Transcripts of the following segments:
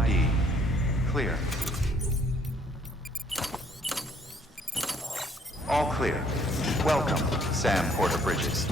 ID. Clear. All clear. Welcome, Sam Porter Bridges.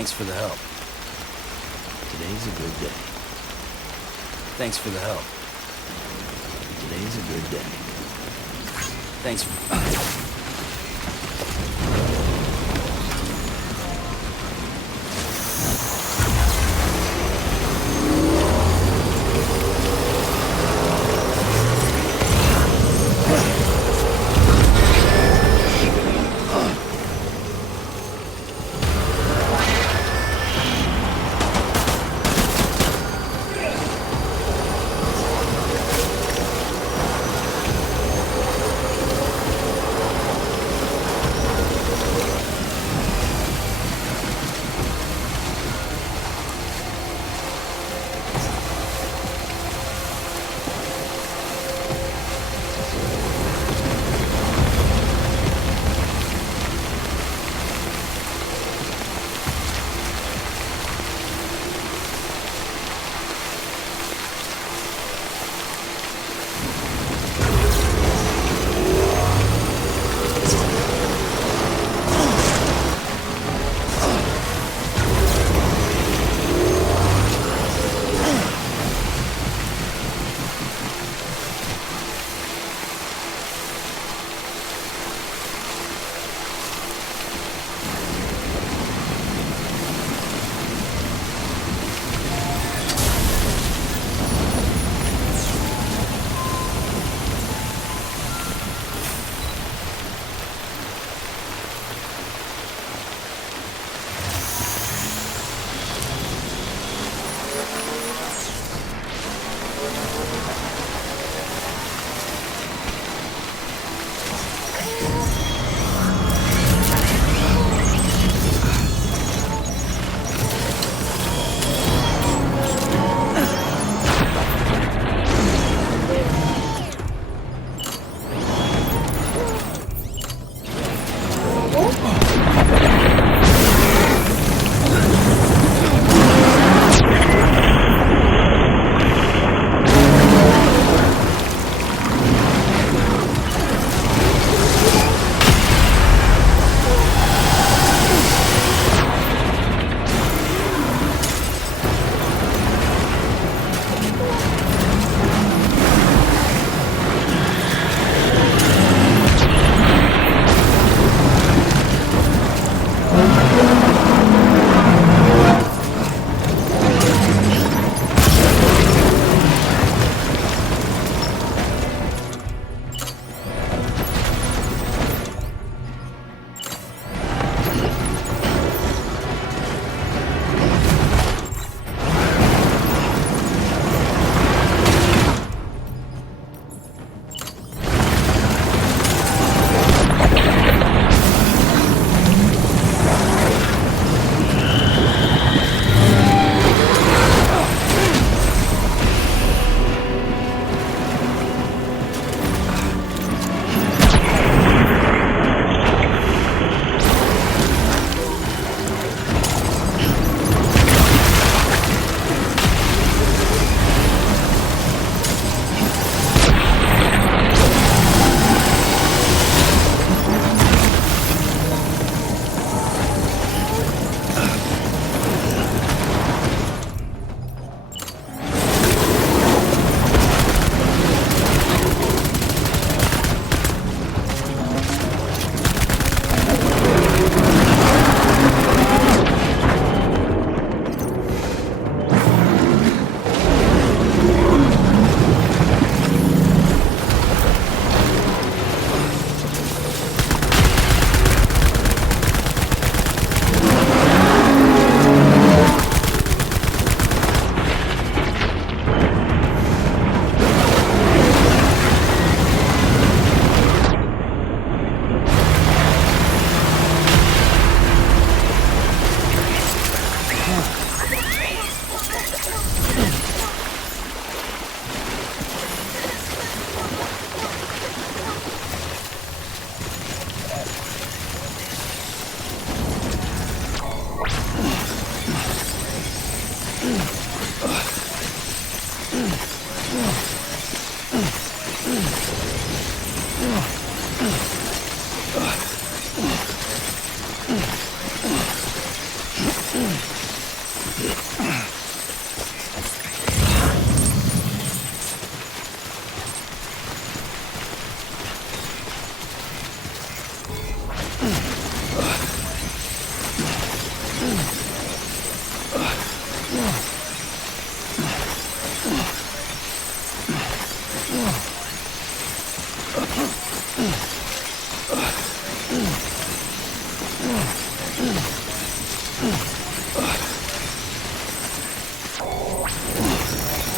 Thanks for the help. Today's a good day. Thanks for the help. Today's a good day. Thanks for...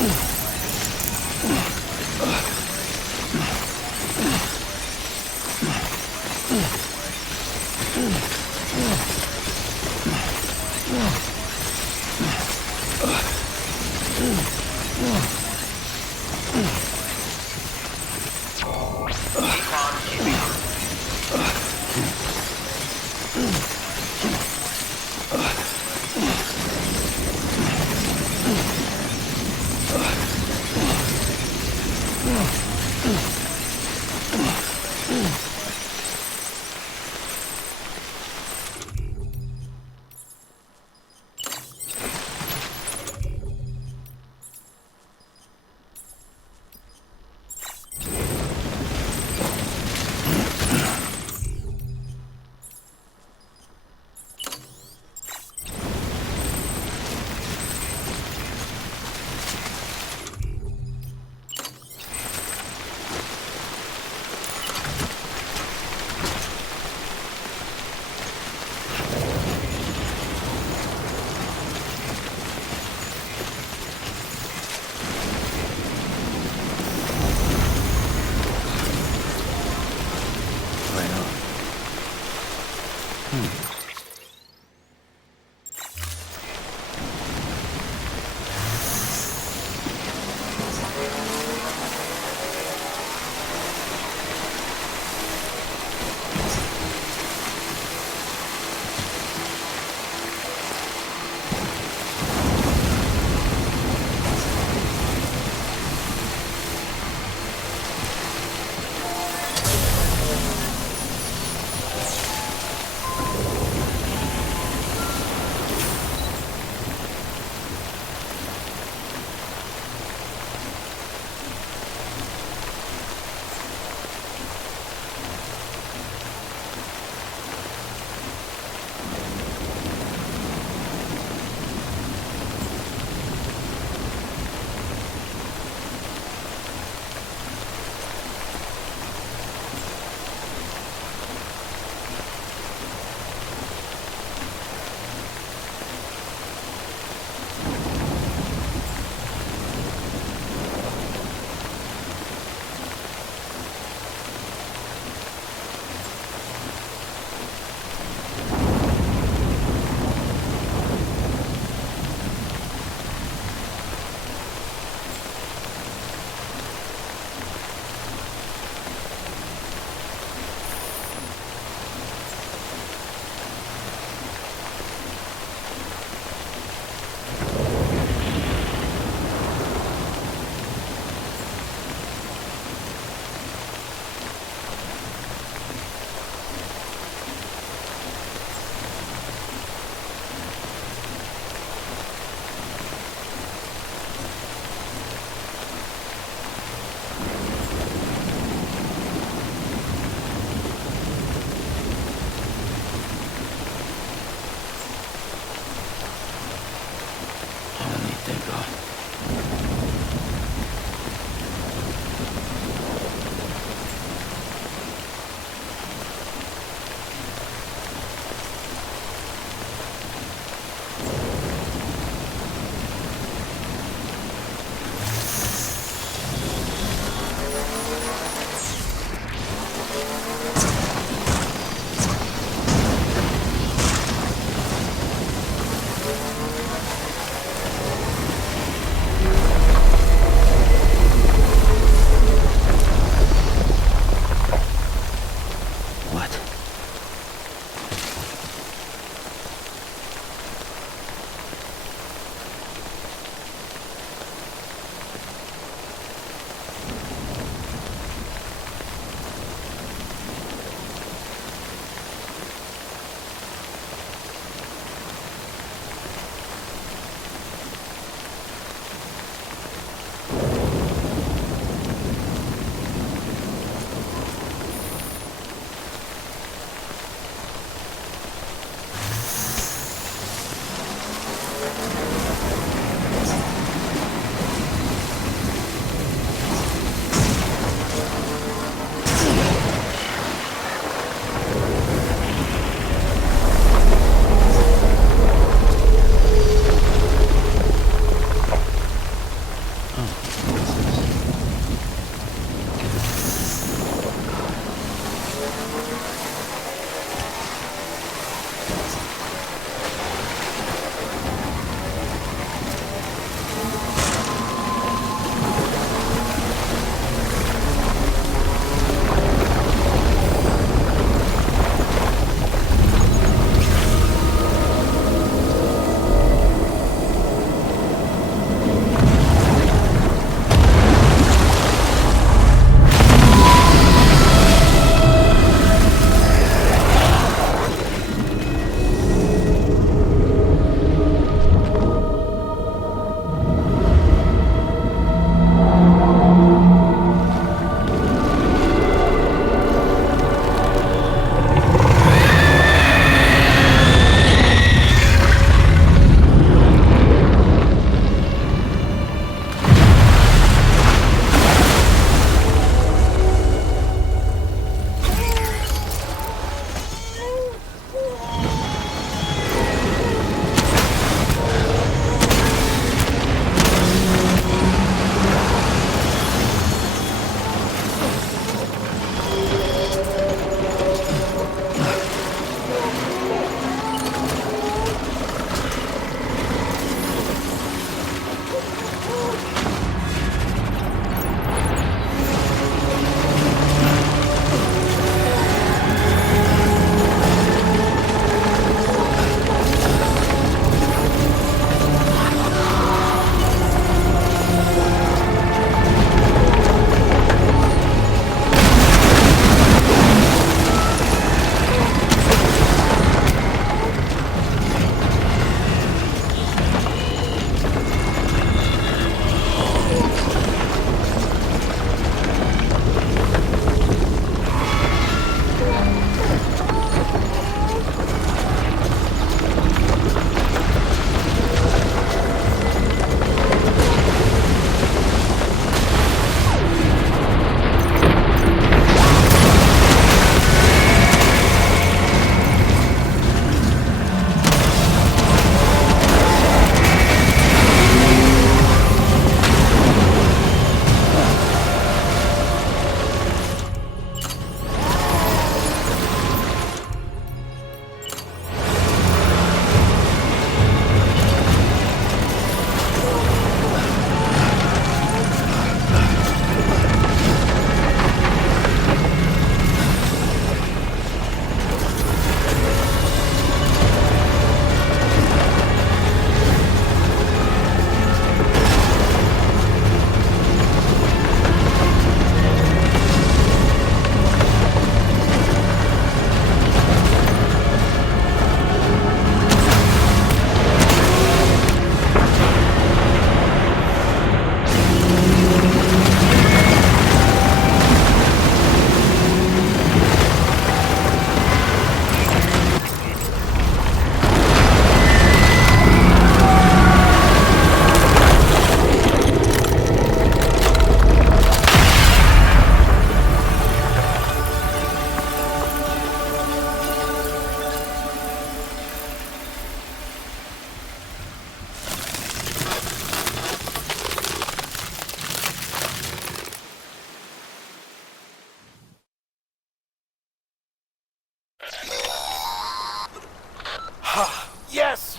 Keep on keeping.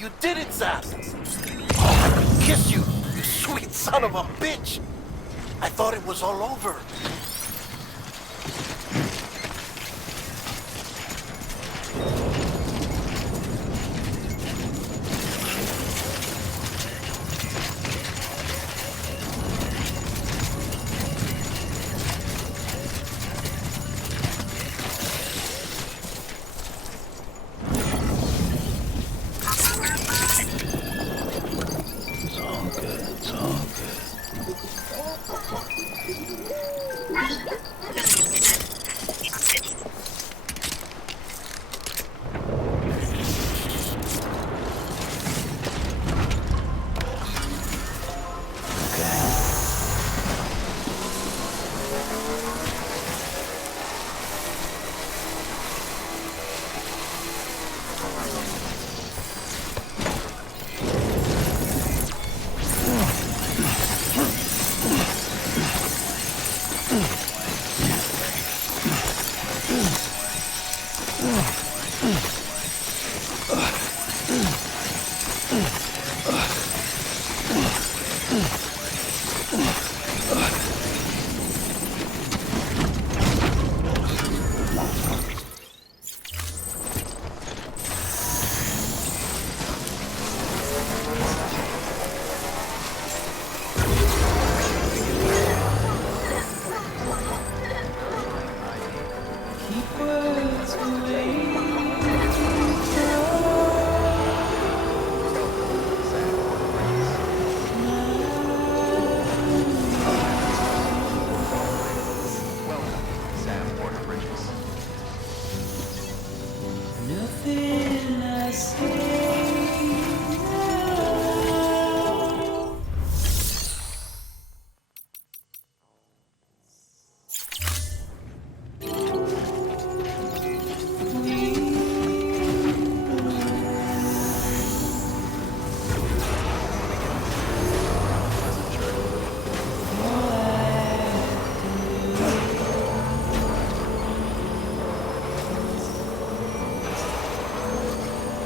You did it, Sam! Oh, I kiss you, you sweet son of a bitch! I thought it was all over. It's all good. It's all good. Welcome, Sam Porter Bridges. Nothing I say.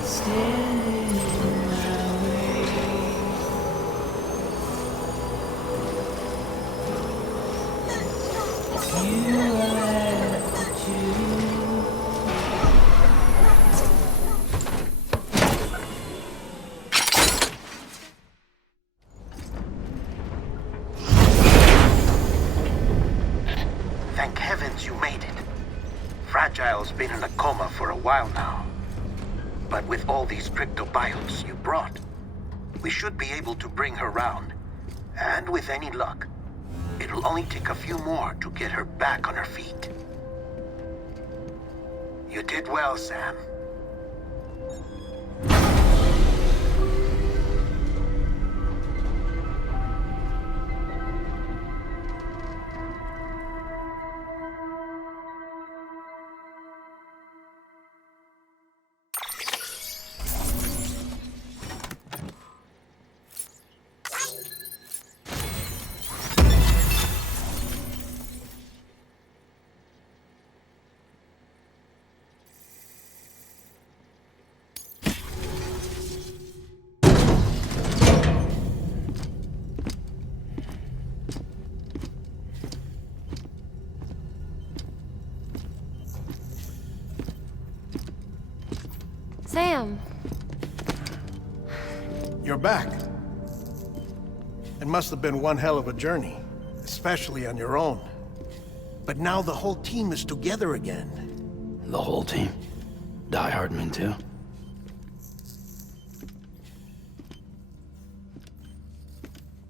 Standing in my way. You have to choose. Thank heavens you made it. Fragile's been in a coma for a while now. But with all these cryptobiotes you brought, we should be able to bring her round. And with any luck, it'll only take a few more to get her back on her feet. You did well, Sam. Sam, You're back. It must have been one hell of a journey, especially on your own. But now the whole team is together again. The whole team. Die Hardman too.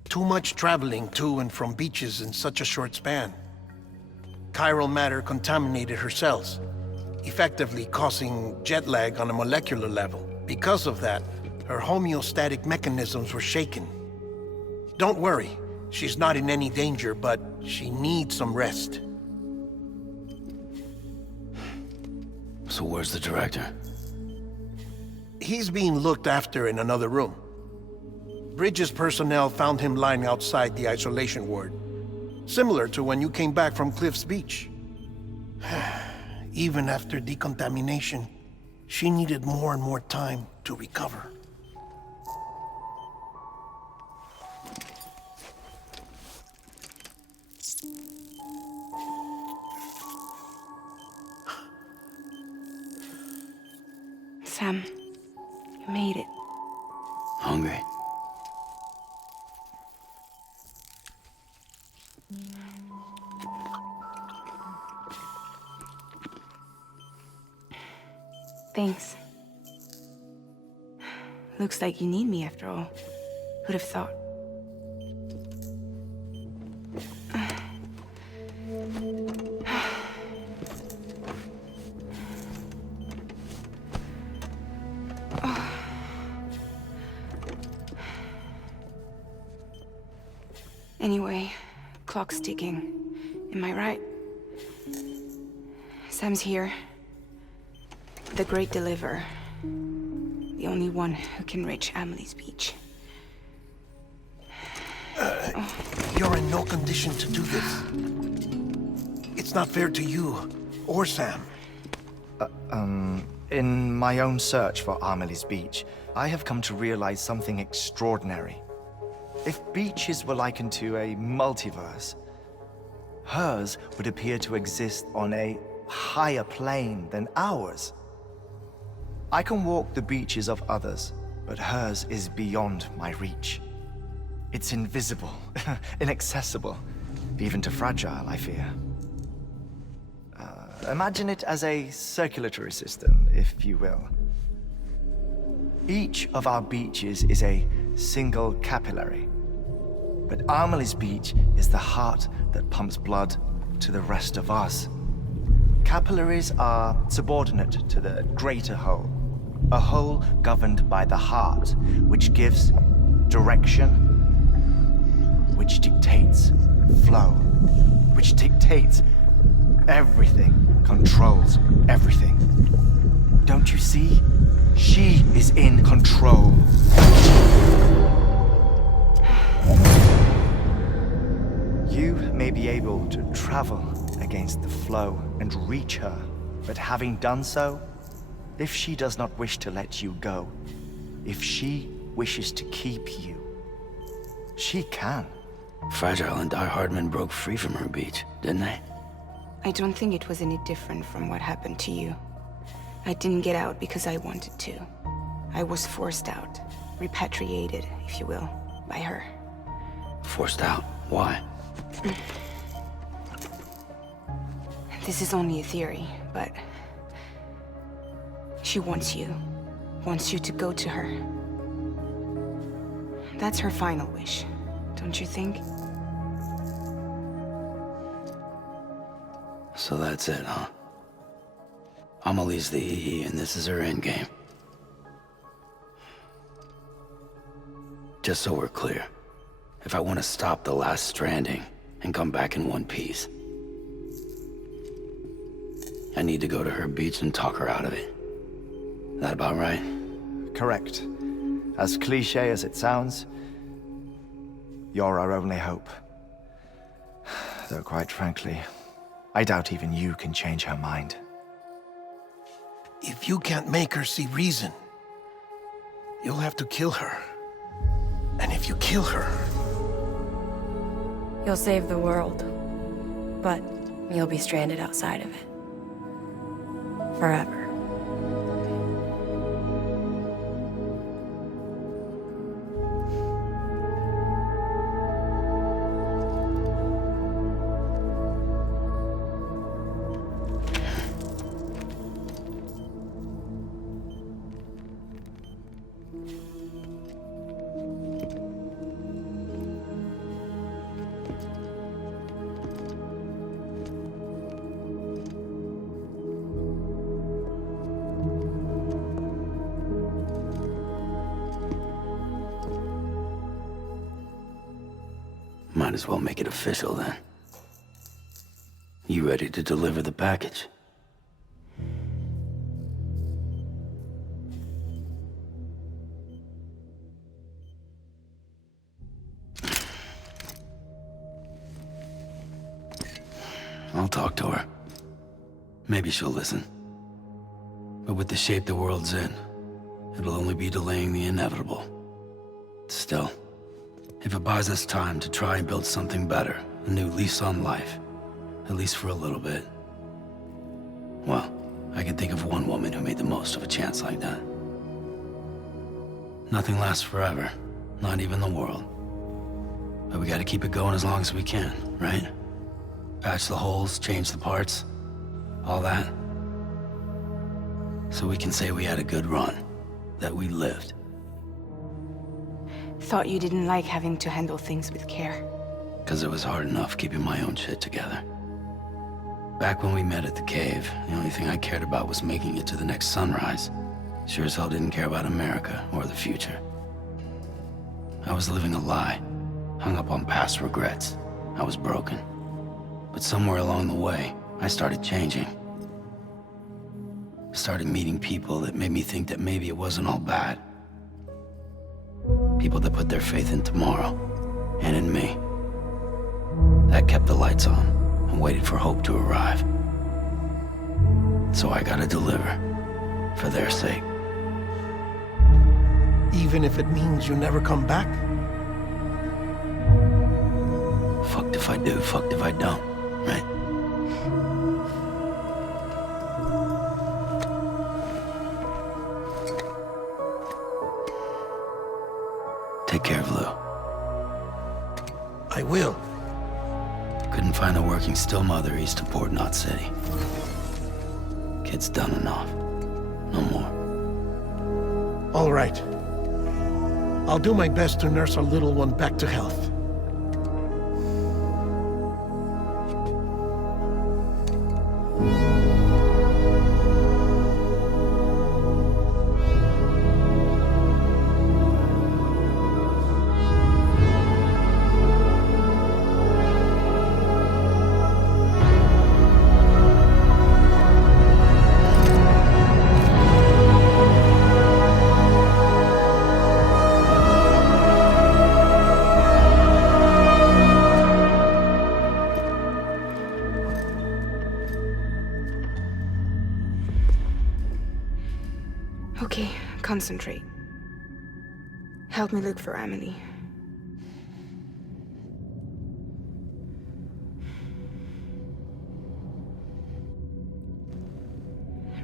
Too much traveling to and from beaches in such a short span. Chiral matter contaminated her cells, effectively causing jet lag on a molecular level. Because of that, her homeostatic mechanisms were shaken. Don't worry, she's not in any danger, but she needs some rest. So where's the director? He's being looked after in another room. Bridges personnel found him lying outside the isolation ward, similar to when you came back from Cliff's Beach. Even after decontamination, she needed more and more time to recover. Sam, you made it. Hungry? Thanks. Looks like you need me after all. Who'd have thought? Anyway, clock's ticking. Am I right? Sam's here. The Great Deliverer. The only one who can reach Amelie's beach. You're in no condition to do this. It's not fair to you or Sam. In my own search for Amelie's beach, I have come to realize something extraordinary. If beaches were likened to a multiverse, hers would appear to exist on a higher plane than ours. I can walk the beaches of others, but hers is beyond my reach. It's invisible, inaccessible, even to fragile, I fear. Imagine it as a circulatory system, if you will. Each of our beaches is a single capillary, but Amelie's beach is the heart that pumps blood to the rest of us. Capillaries are subordinate to the greater whole, a whole governed by the heart, which gives direction, which dictates flow, which dictates everything, controls everything. Don't you see? She is in control. You may be able to travel against the flow and reach her, but having done so, if she does not wish to let you go, if she wishes to keep you, she can. Fragile and Die Hardman broke free from her beach, didn't they? I don't think it was any different from what happened to you. I didn't get out because I wanted to. I was forced out, repatriated, if you will, by her. Forced out? Why? This is only a theory, but she wants you to go to her. That's her final wish, don't you think? So that's it, huh? Amelie's the EE, and this is her endgame. Just so we're clear, if I want to stop the last Stranding and come back in one piece, I need to go to her beach and talk her out of it. That about right? Correct. As cliché as it sounds, you're our only hope. Though quite frankly, I doubt even you can change her mind. If you can't make her see reason, you'll have to kill her. And if you kill her... You'll save the world, but you'll be stranded outside of it. Forever. Might as well make it official then. You ready to deliver the package? I'll talk to her. Maybe she'll listen. But with the shape the world's in, it'll only be delaying the inevitable. Still, if it buys us time to try and build something better, a new lease on life, at least for a little bit, well, I can think of one woman who made the most of a chance like that. Nothing lasts forever. Not even the world. But we gotta keep it going as long as we can, right? Patch the holes, change the parts. All that. So we can say we had a good run. That we lived. Thought you didn't like having to handle things with care. Because it was hard enough keeping my own shit together. Back when we met at the cave, the only thing I cared about was making it to the next sunrise. Sure as hell didn't care about America or the future. I was living a lie, hung up on past regrets. I was broken. But somewhere along the way, I started changing. Started meeting people that made me think that maybe it wasn't all bad. People that put their faith in tomorrow, and in me. That kept the lights on, and waited for hope to arrive. So I gotta deliver, for their sake. Even if it means you never come back? Fucked if I do, fucked if I don't, right? Take care of Lou. I will. Couldn't find a working still mother east of Port Knot City. Kid's done enough. No more. All right. I'll do my best to nurse our little one back to health. Okay, concentrate. Help me look for Emily.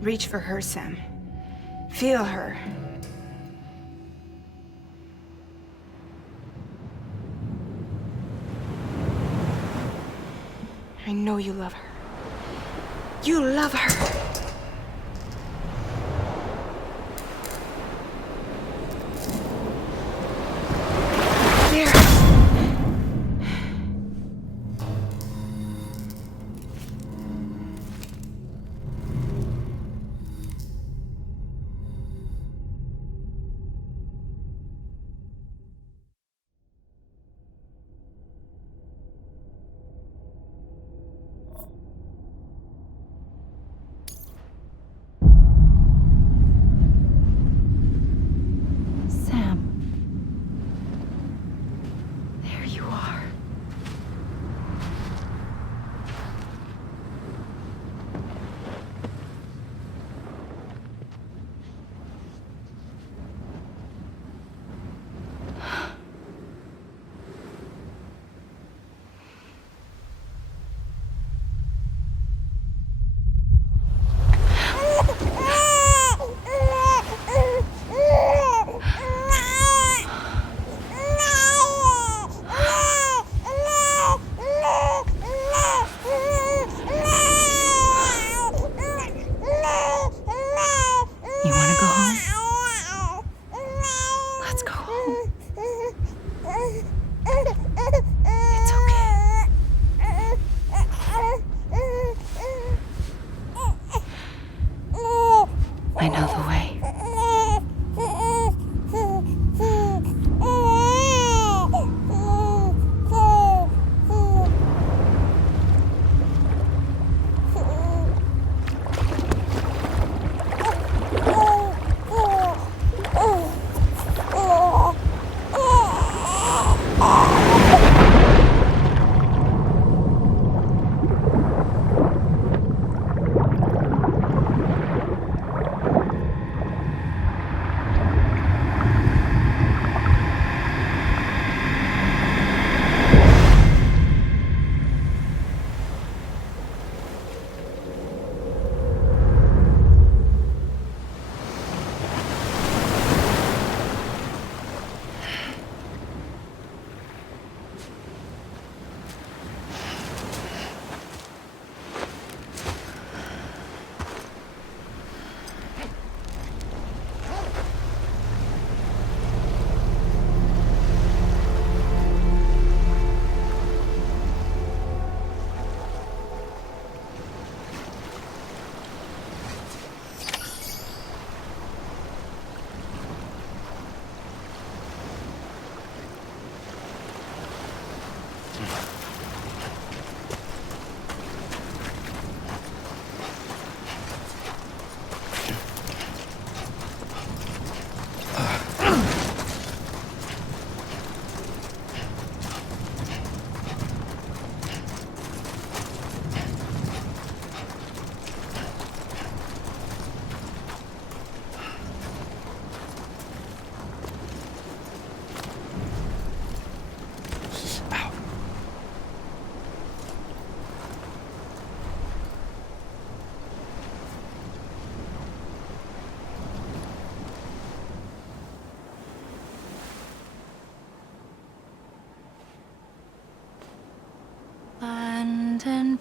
Reach for her, Sam. Feel her. I know you love her. You love her! There!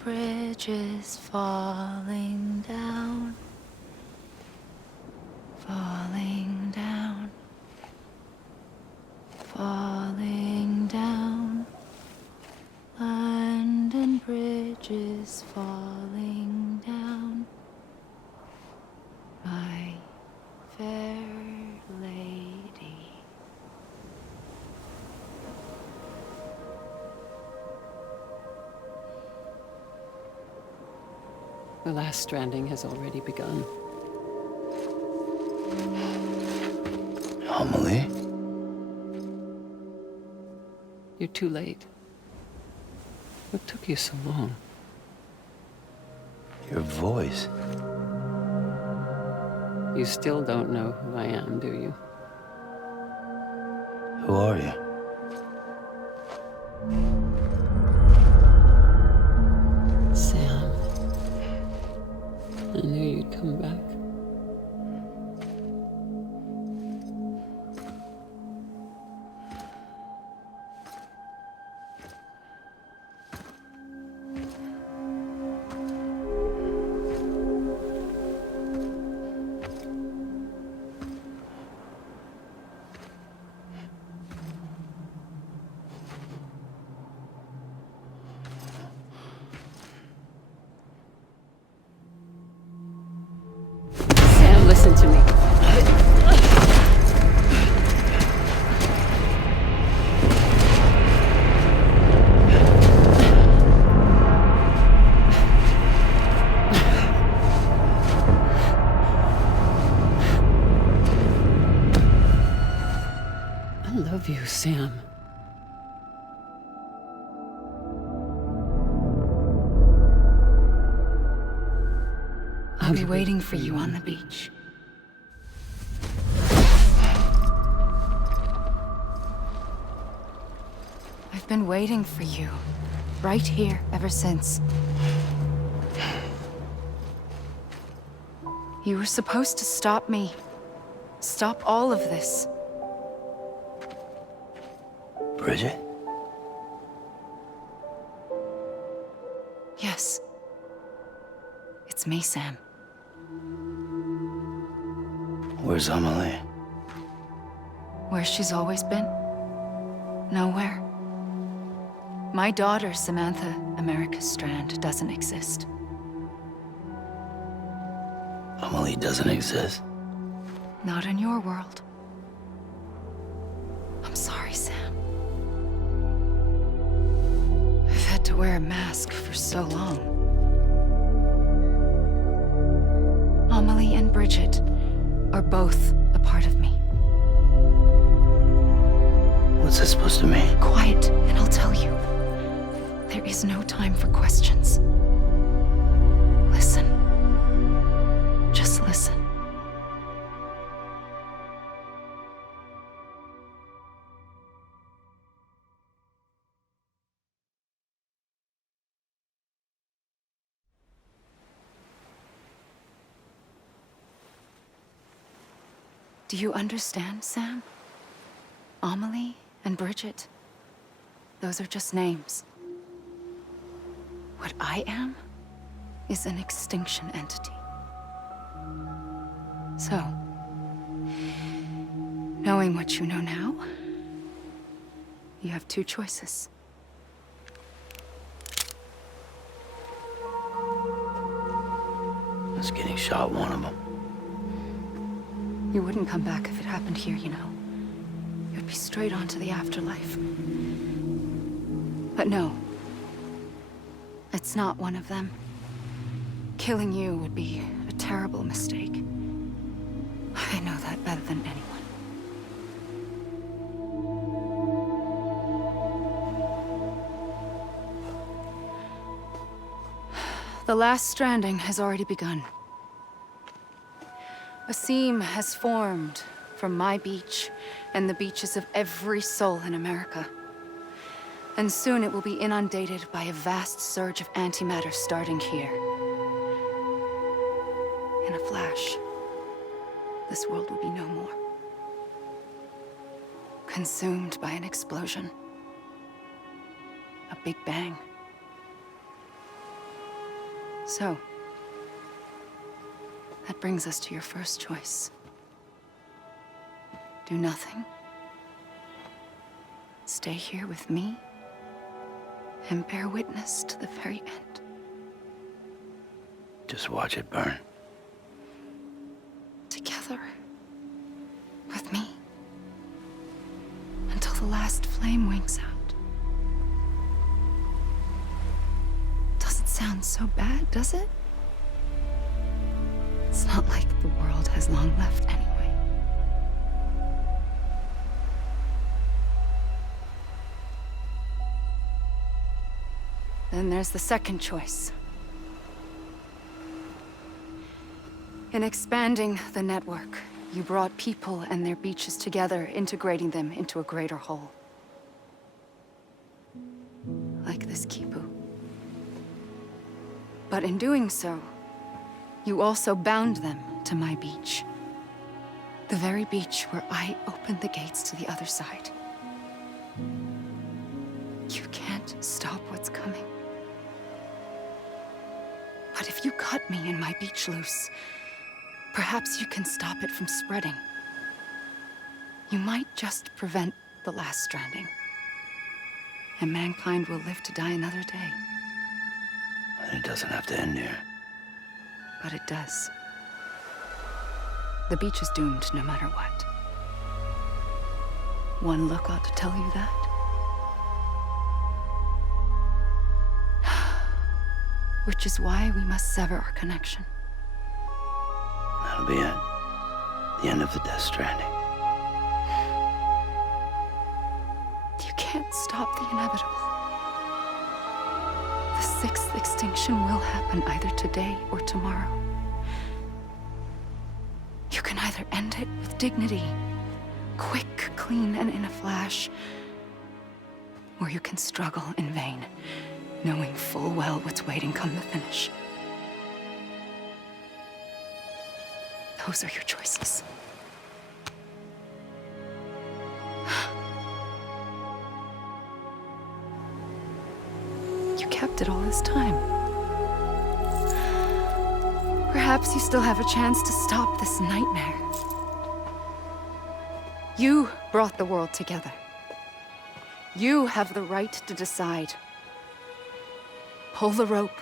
bridges falling down, falling down, falling down. London Bridge is falling down, my fair lady. The last stranding has already begun. Amelie? You're too late. What took you so long? Your voice. You still don't know who I am, do you? Who are you? Sam. I knew you'd come back. Sam, listen to me. I love you, Sam. I'll be waiting for you on the beach. I've been waiting for you, right here, ever since. You were supposed to stop me. Stop all of this. Bridget? Yes. It's me, Sam. Where's Amelie? Where she's always been. Nowhere. My daughter, Samantha America Strand, doesn't exist. Amelie doesn't exist. Not in your world. I'm sorry, Sam. I've had to wear a mask for so long. Amelie and Bridget are both a part of me. What's that supposed to mean? Quiet, and I'll tell you. There is no time for questions. Listen. Just listen. Do you understand, Sam? Amelie and Bridget, those are just names. What I am is an extinction entity. So, knowing what you know now, you have two choices. Is getting shot one of them. You wouldn't come back if it happened here, you know. You'd be straight on to the afterlife. But no. It's not one of them. Killing you would be a terrible mistake. I know that better than anyone. The last stranding has already begun. A seam has formed from my beach and the beaches of every soul in America. And soon it will be inundated by a vast surge of antimatter starting here. In a flash, this world will be no more. Consumed by an explosion. A big bang. So, that brings us to your first choice. Do nothing. Stay here with me and bear witness to the very end. Just watch it burn. Together. With me. Until the last flame winks out. Doesn't sound so bad, does it? It's not like the world has long left anyway. Then there's the second choice. In expanding the network, you brought people and their beaches together, integrating them into a greater whole. Like this Kipu. But in doing so, you also bound them to my beach. The very beach where I opened the gates to the other side. You can't stop what's coming. But if you cut me and my beach loose, perhaps you can stop it from spreading. You might just prevent the last stranding. And mankind will live to die another day. And it doesn't have to end here. But it does. The beach is doomed no matter what. One look ought to tell you that. Which is why we must sever our connection. That'll be it. The end of the Death Stranding. You can't stop the inevitable. The sixth extinction will happen either today or tomorrow. You can either end it with dignity, quick, clean, and in a flash, or you can struggle in vain, knowing full well what's waiting come the finish. Those are your choices. You kept it all this time. Perhaps you still have a chance to stop this nightmare. You brought the world together. You have the right to decide. Pull the rope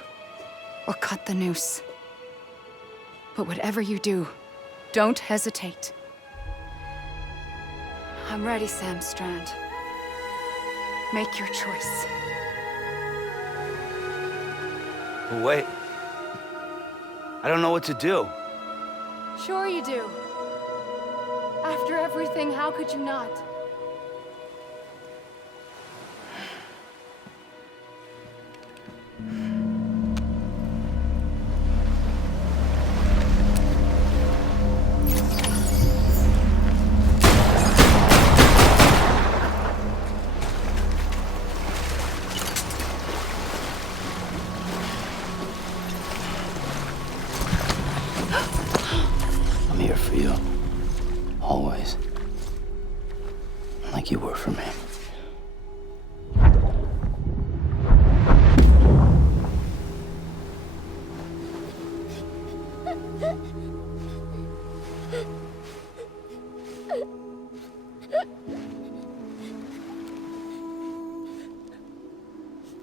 or cut the noose. But whatever you do, don't hesitate. I'm ready, Sam Strand. Make your choice. Wait. I don't know what to do. Sure you do. After everything, how could you not? I'm here for you. Always. Like you were for me.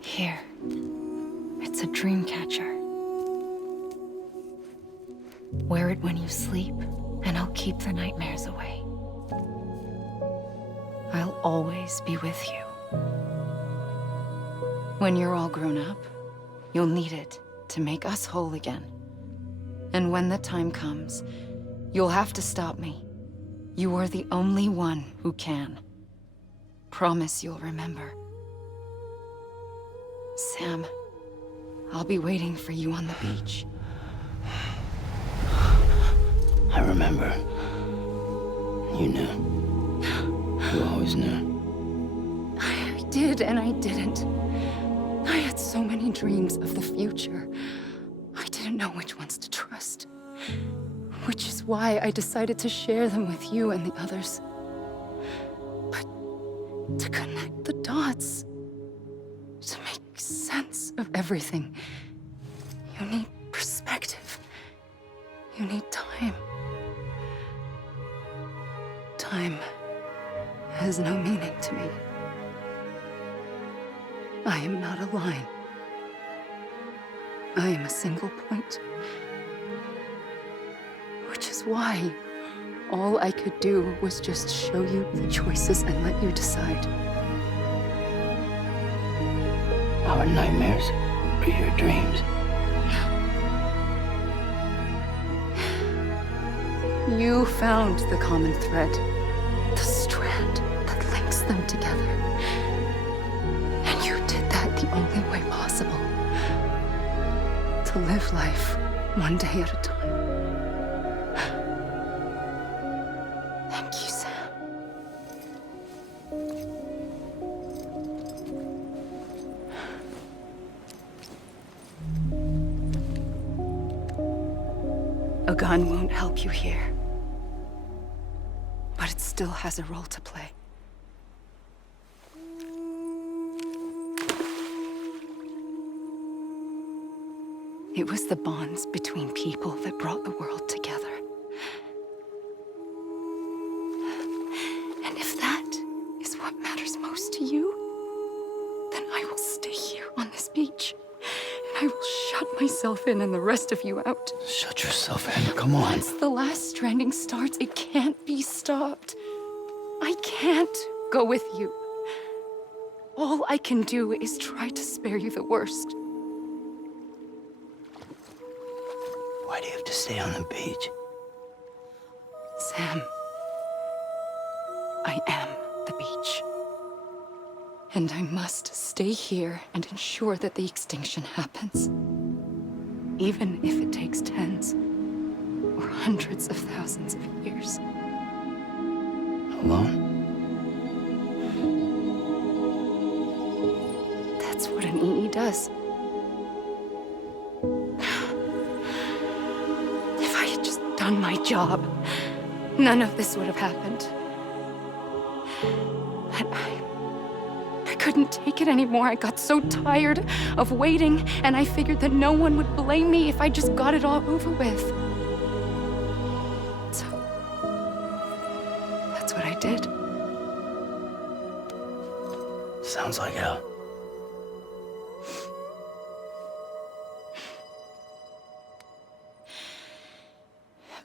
Here. It's a dream catcher. Wear it when you sleep, and I'll keep the nightmares away. I'll always be with you. When you're all grown up, you'll need it to make us whole again. And when the time comes, you'll have to stop me. You are the only one who can. Promise you'll remember. Sam, I'll be waiting for you on the beach. I remember. You knew. You always knew. I did and I didn't. I had so many dreams of the future. I didn't know which ones to trust. Which is why I decided to share them with you and the others. But to connect the dots, to make sense of everything, you need You need time. Time has no meaning to me. I am not a line. I am a single point. Which is why all I could do was just show you the choices and let you decide. Our nightmares are your dreams. You found the common thread, the strand that links them together. And you did that the only way possible. To live life one day at a time. Thank you, Sam. A gun won't help you here. But it still has a role to play. It was the bonds between people that brought the world together. And if that is what matters most to you, then I will stay here on this beach. And I will shut myself in and the rest of you out. Shut yourself in, come on. Once the last stranding starts, it can't be stopped. I can't go with you. All I can do is try to spare you the worst. Why do you have to stay on the beach? Sam, I am the beach. And I must stay here and ensure that the extinction happens. Even if it takes tens or hundreds of thousands of years. Alone? That's what an EE does. If I had just done my job, none of this would have happened. But I couldn't take it anymore. I got so tired of waiting, and I figured that no one would blame me if I just got it all over with. So, that's what I did. Sounds like hell.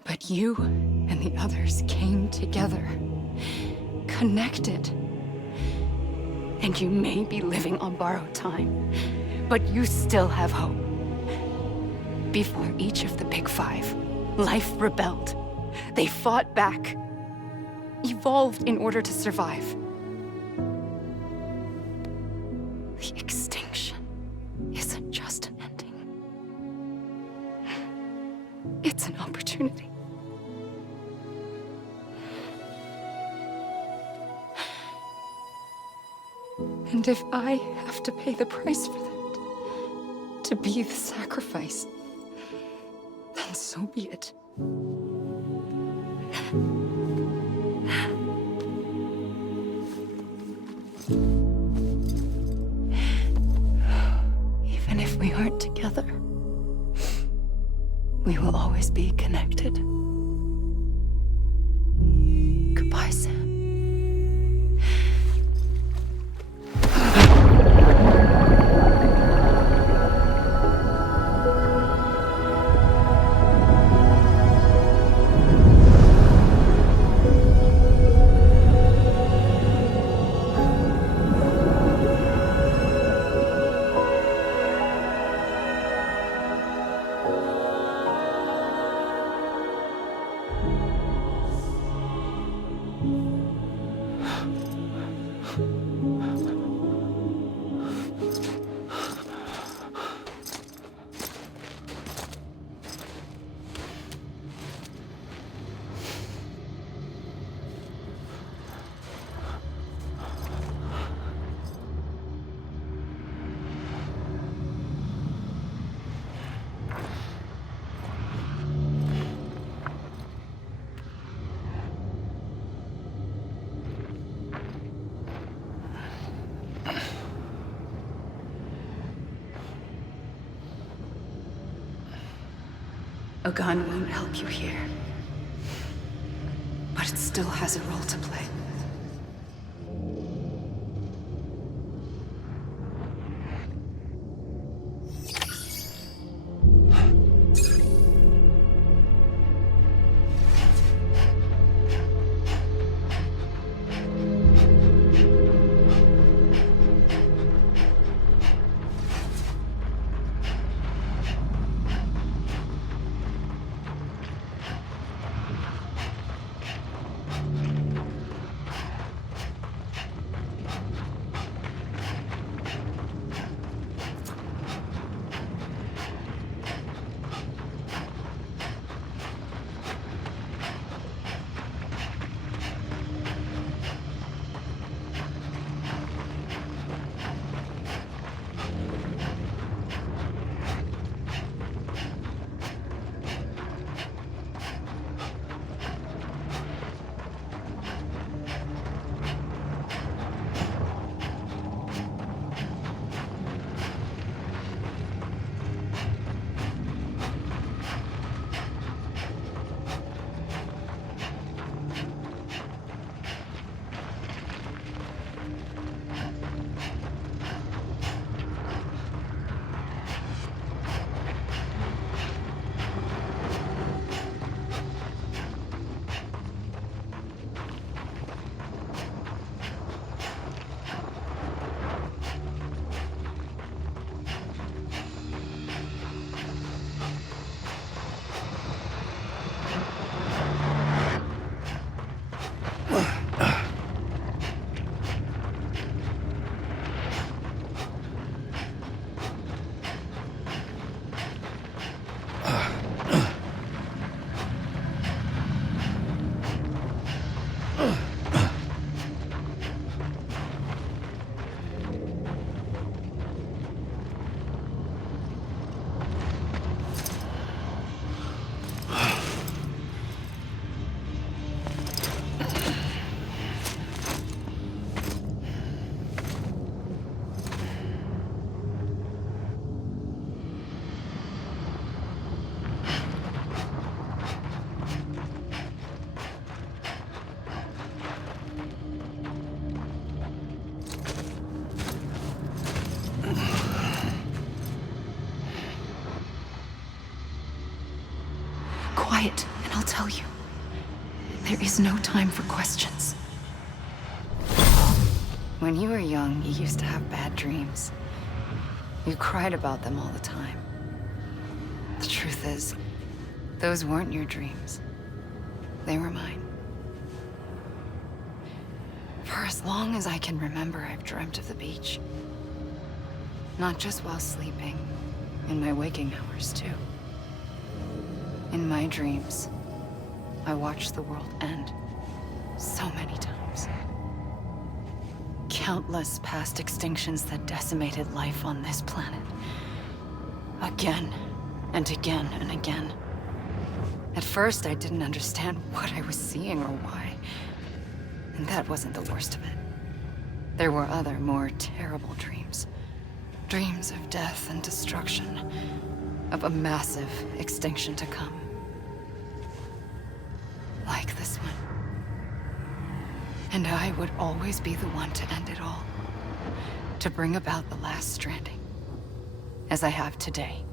But you and the others came together, connected. And you may be living on borrowed time, but you still have hope. Before each of the Big Five, life rebelled. They fought back, evolved in order to survive. The extinction isn't just an ending. It's an opportunity. And if I have to pay the price for that, to be the sacrifice, then so be it. Even if we aren't together, we will always be connected. Goodbye, Sam. A gun won't help you here. But it still has a role to play. Quiet, and I'll tell you. There is no time for questions. When you were young, you used to have bad dreams. You cried about them all the time. The truth is, those weren't your dreams. They were mine. For as long as I can remember, I've dreamt of the beach. Not just while sleeping, in my waking hours, too. In my dreams, I watched the world end so many times. Countless past extinctions that decimated life on this planet. Again, and again, and again. At first, I didn't understand what I was seeing or why. And that wasn't the worst of it. There were other, more terrible dreams. Dreams of death and destruction. Of a massive extinction to come. Like this one. And I would always be the one to end it all. To bring about the last stranding. As I have today.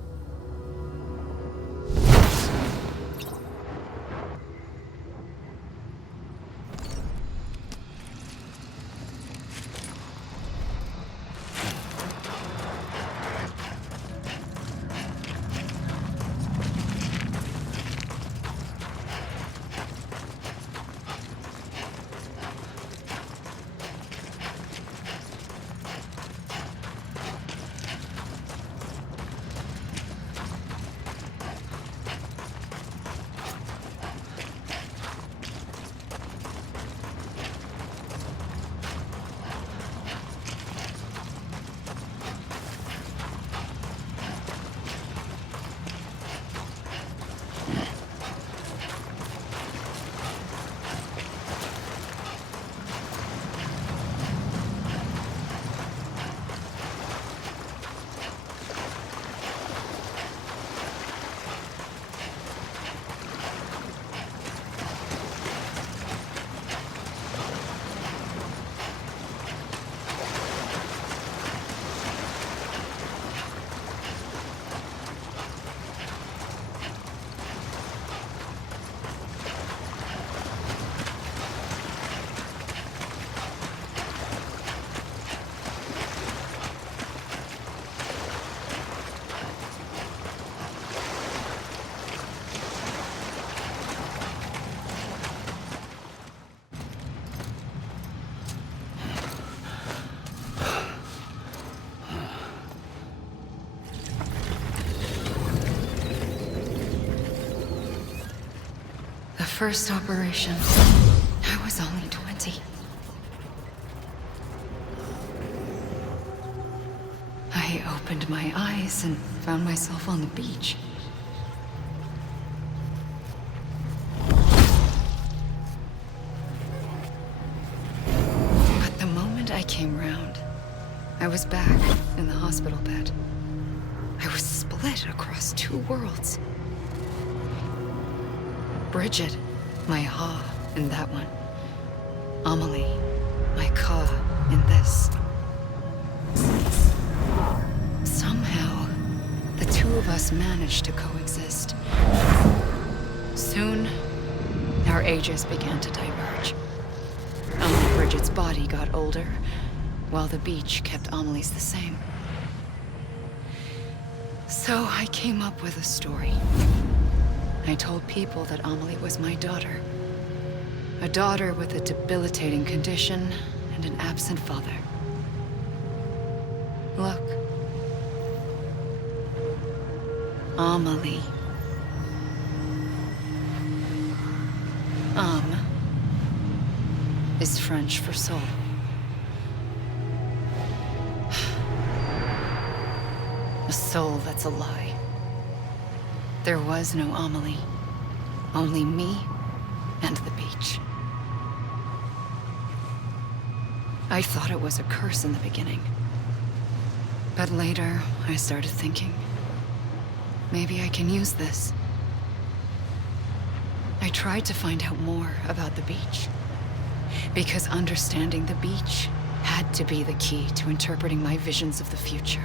first operation, I was only 20. I opened my eyes and found myself on the beach. But the moment I came round, I was back in the hospital bed. I was split across two worlds. Bridget, my Ha in that one. Amelie, my Ka in this. Somehow, the two of us managed to coexist. Soon, our ages began to diverge. Only Bridget's body got older, while the beach kept Amelie's the same. So I came up with a story. I told people that Amelie was my daughter. A daughter with a debilitating condition and an absent father. Look. Amelie. Is French for soul. A soul that's a lie. There was no Amelie. Only me and the beach. I thought it was a curse in the beginning. But later, I started thinking, maybe I can use this. I tried to find out more about the beach. Because understanding the beach had to be the key to interpreting my visions of the future.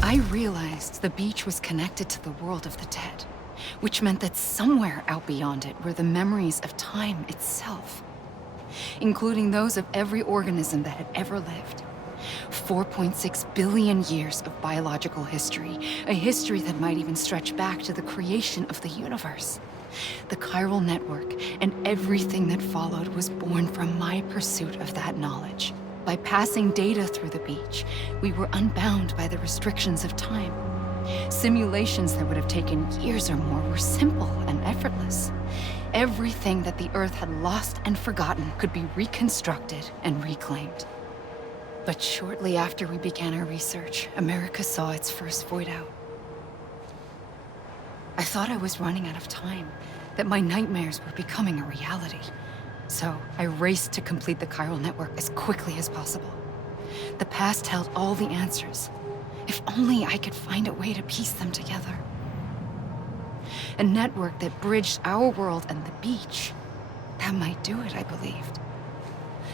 I realized the beach was connected to the world of the dead, which meant that somewhere out beyond it were the memories of time itself, including those of every organism that had ever lived. 4.6 billion years of biological history, a history that might even stretch back to the creation of the universe. The chiral network and everything that followed was born from my pursuit of that knowledge. By passing data through the beach, we were unbound by the restrictions of time. Simulations that would have taken years or more were simple and effortless. Everything that the Earth had lost and forgotten could be reconstructed and reclaimed. But shortly after we began our research, America saw its first void out. I thought I was running out of time, that my nightmares were becoming a reality. So I raced to complete the chiral network as quickly as possible. The past held all the answers. If only I could find a way to piece them together. A network that bridged our world and the beach. That might do it, I believed.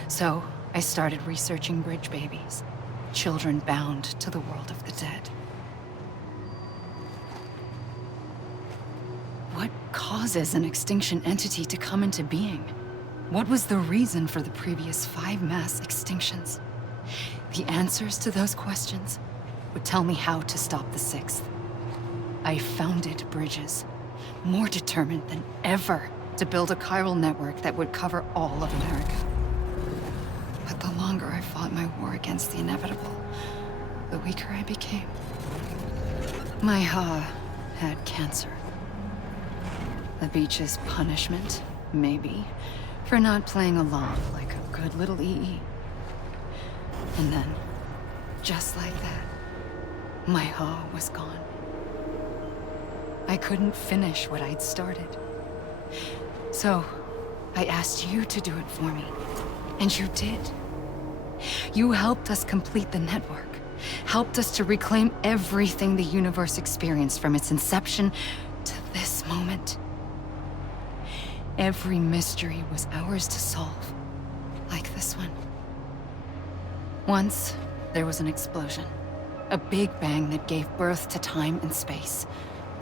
So, I started researching bridge babies. Children bound to the world of the dead. What causes an extinction entity to come into being? What was the reason for the previous 5 mass extinctions? The answers to those questions would tell me how to stop the 6th. I founded bridges, more determined than ever to build a chiral network that would cover all of America. But the longer I fought my war against the inevitable, the weaker I became. My Ha had cancer. The beach's punishment, maybe, for not playing along like a good little EE. And then, just like that, my Ha was gone. I couldn't finish what I'd started. So, I asked you to do it for me. And you did. You helped us complete the network. Helped us to reclaim everything the universe experienced from its inception to this moment. Every mystery was ours to solve. Like this one. Once, there was an explosion. A big bang that gave birth to time and space.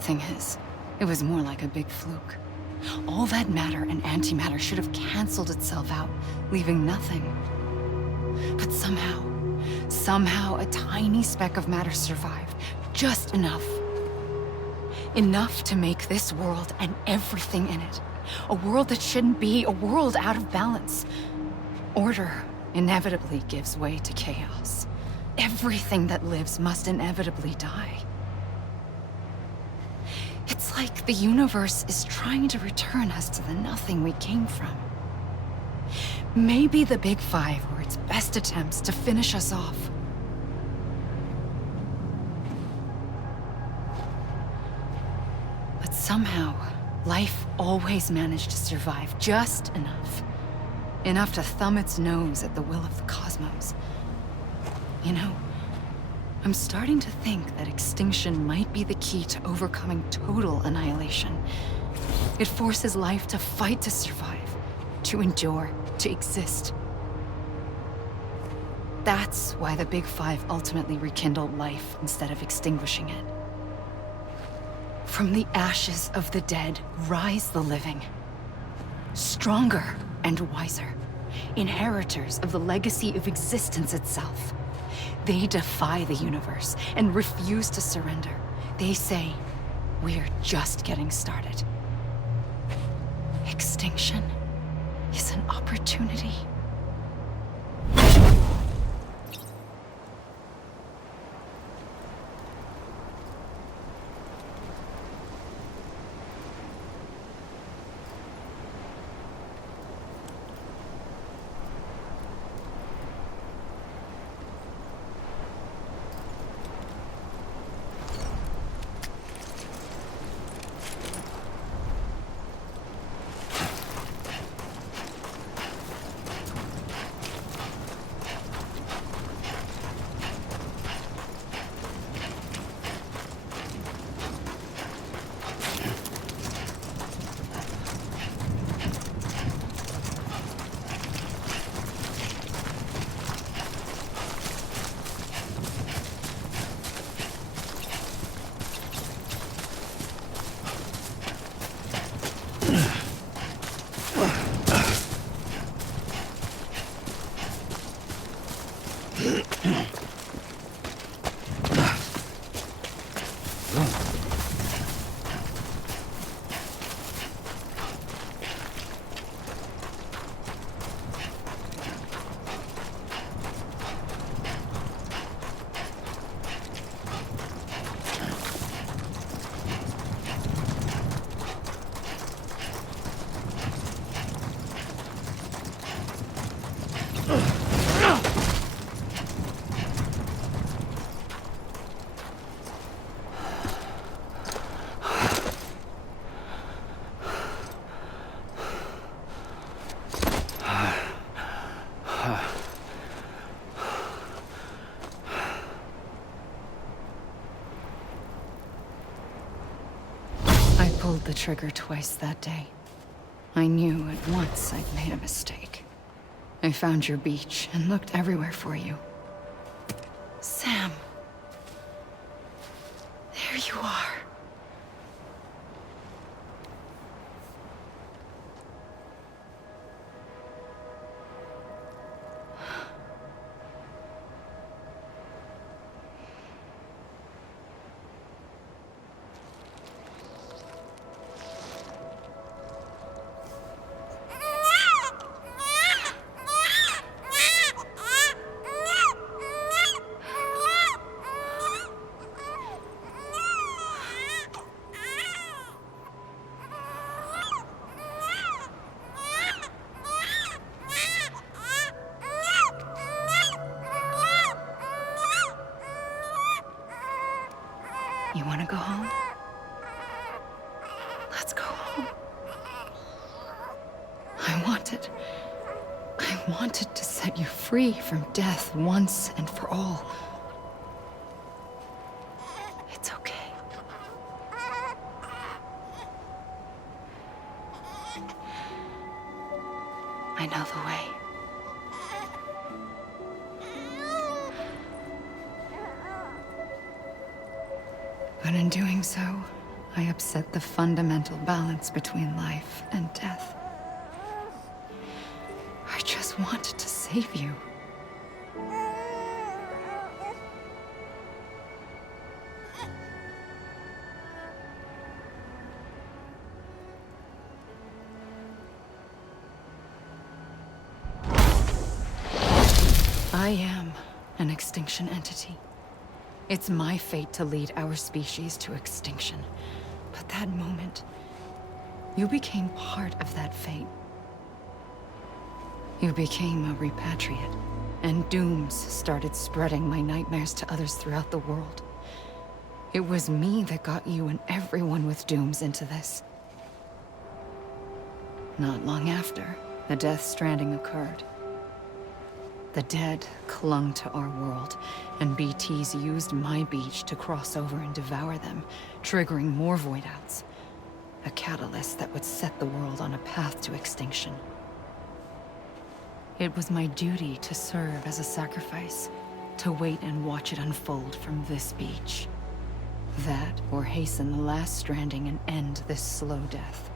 Thing is, it was more like a big fluke. All that matter and antimatter should have canceled itself out, leaving nothing. But somehow a tiny speck of matter survived. Just enough. Enough to make this world and everything in it. A world that shouldn't be, a world out of balance. Order inevitably gives way to chaos. Everything that lives must inevitably die. It's like the universe is trying to return us to the nothing we came from. Maybe the Big Five were its best attempts to finish us off. But somehow, life always managed to survive just enough. Enough to thumb its nose at the will of the cosmos. You know, I'm starting to think that extinction might be the key to overcoming total annihilation. It forces life to fight to survive, to endure, to exist. That's why the Big Five ultimately rekindled life instead of extinguishing it. From the ashes of the dead rise the living. Stronger and wiser. Inheritors of the legacy of existence itself. They defy the universe and refuse to surrender. They say, we're just getting started. Extinction is an opportunity. pulled the trigger twice that day. I knew at once I'd made a mistake. I found your beach and looked everywhere for you. Sam. There you are. You want to go home? Let's go home. I wanted to set you free from death once and for all. It's okay. I know the way. But in doing so, I upset the fundamental balance between life and death. I just wanted to save you. I am an extinction entity. It's my fate to lead our species to extinction. But that moment, you became part of that fate. You became a repatriate, and dooms started spreading my nightmares to others throughout the world. It was me that got you and everyone with dooms into this. Not long after, the Death Stranding occurred. The dead clung to our world, and BTs used my beach to cross over and devour them, triggering more void outs. A catalyst that would set the world on a path to extinction. It was my duty to serve as a sacrifice, to wait and watch it unfold from this beach. That, or hasten the last stranding and end this slow death.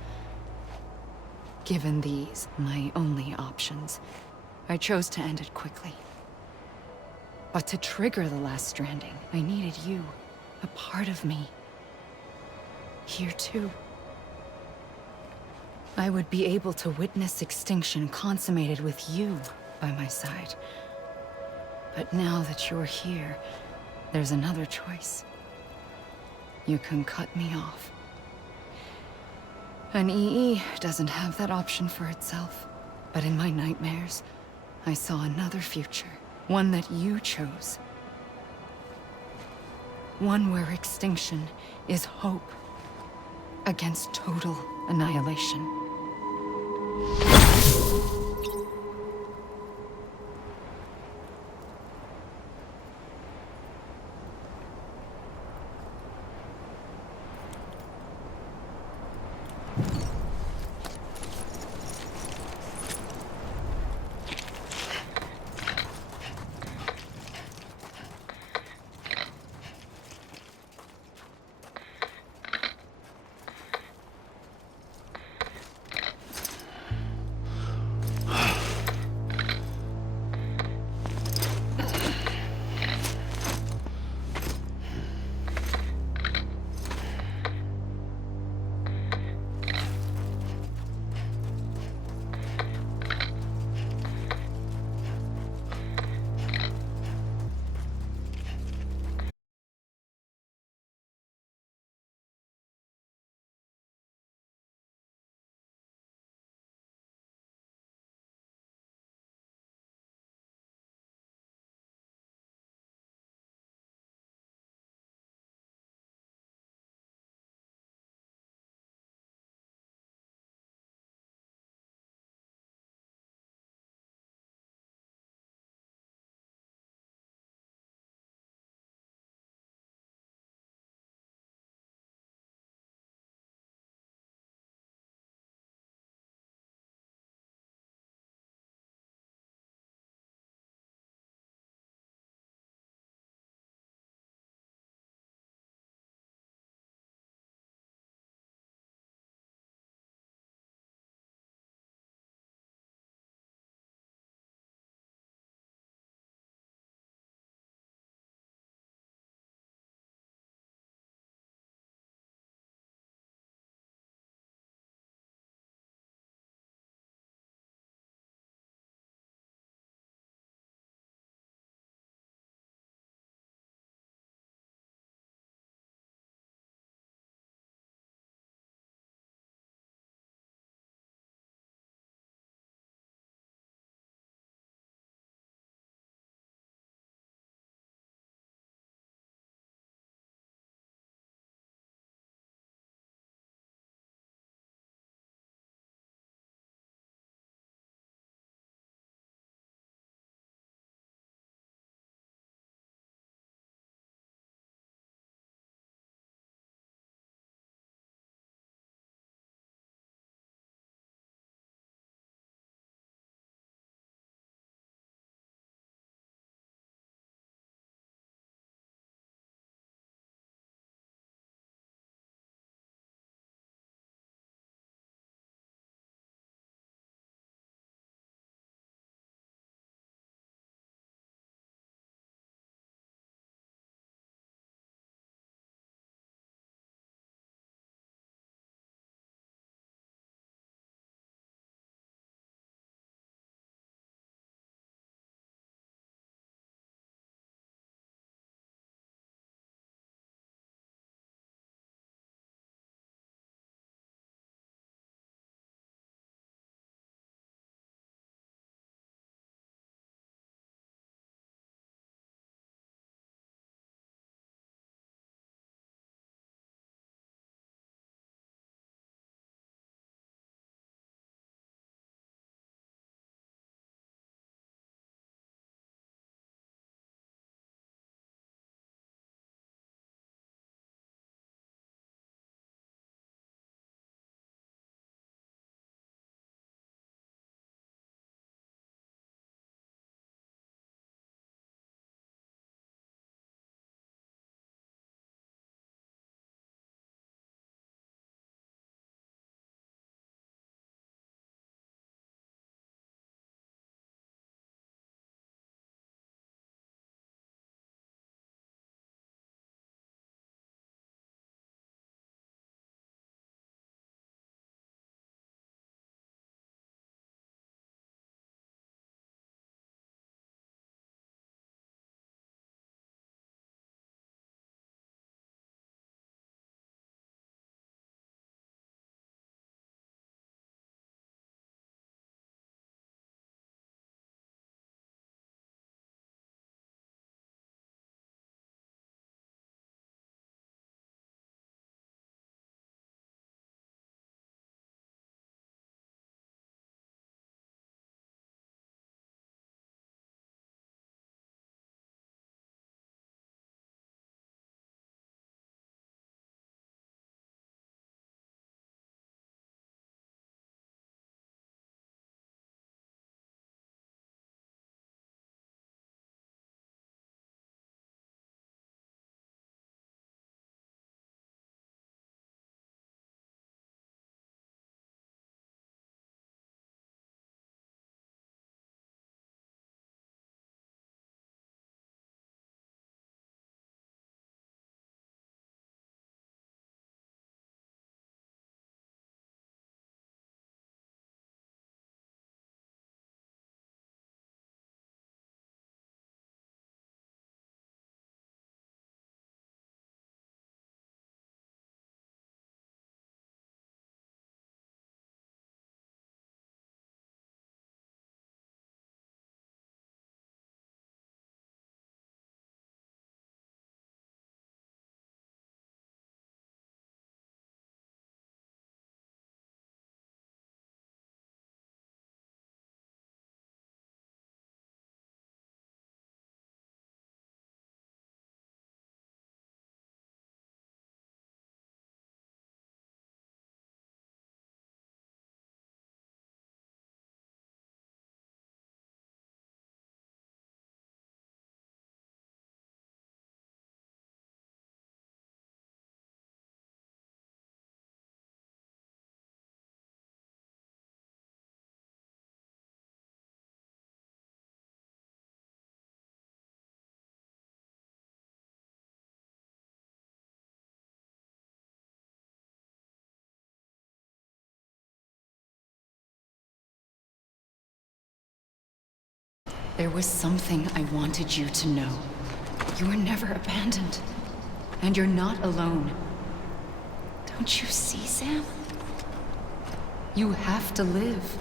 Given these, my only options, I chose to end it quickly. But to trigger the last stranding, I needed you, a part of me. Here too. I would be able to witness extinction consummated with you by my side. But now that you're here, there's another choice. You can cut me off. An EE doesn't have that option for itself. But in my nightmares, I saw another future. One that you chose. One where extinction is hope against total annihilation. There was something I wanted you to know. You were never abandoned. And you're not alone. Don't you see, Sam? You have to live.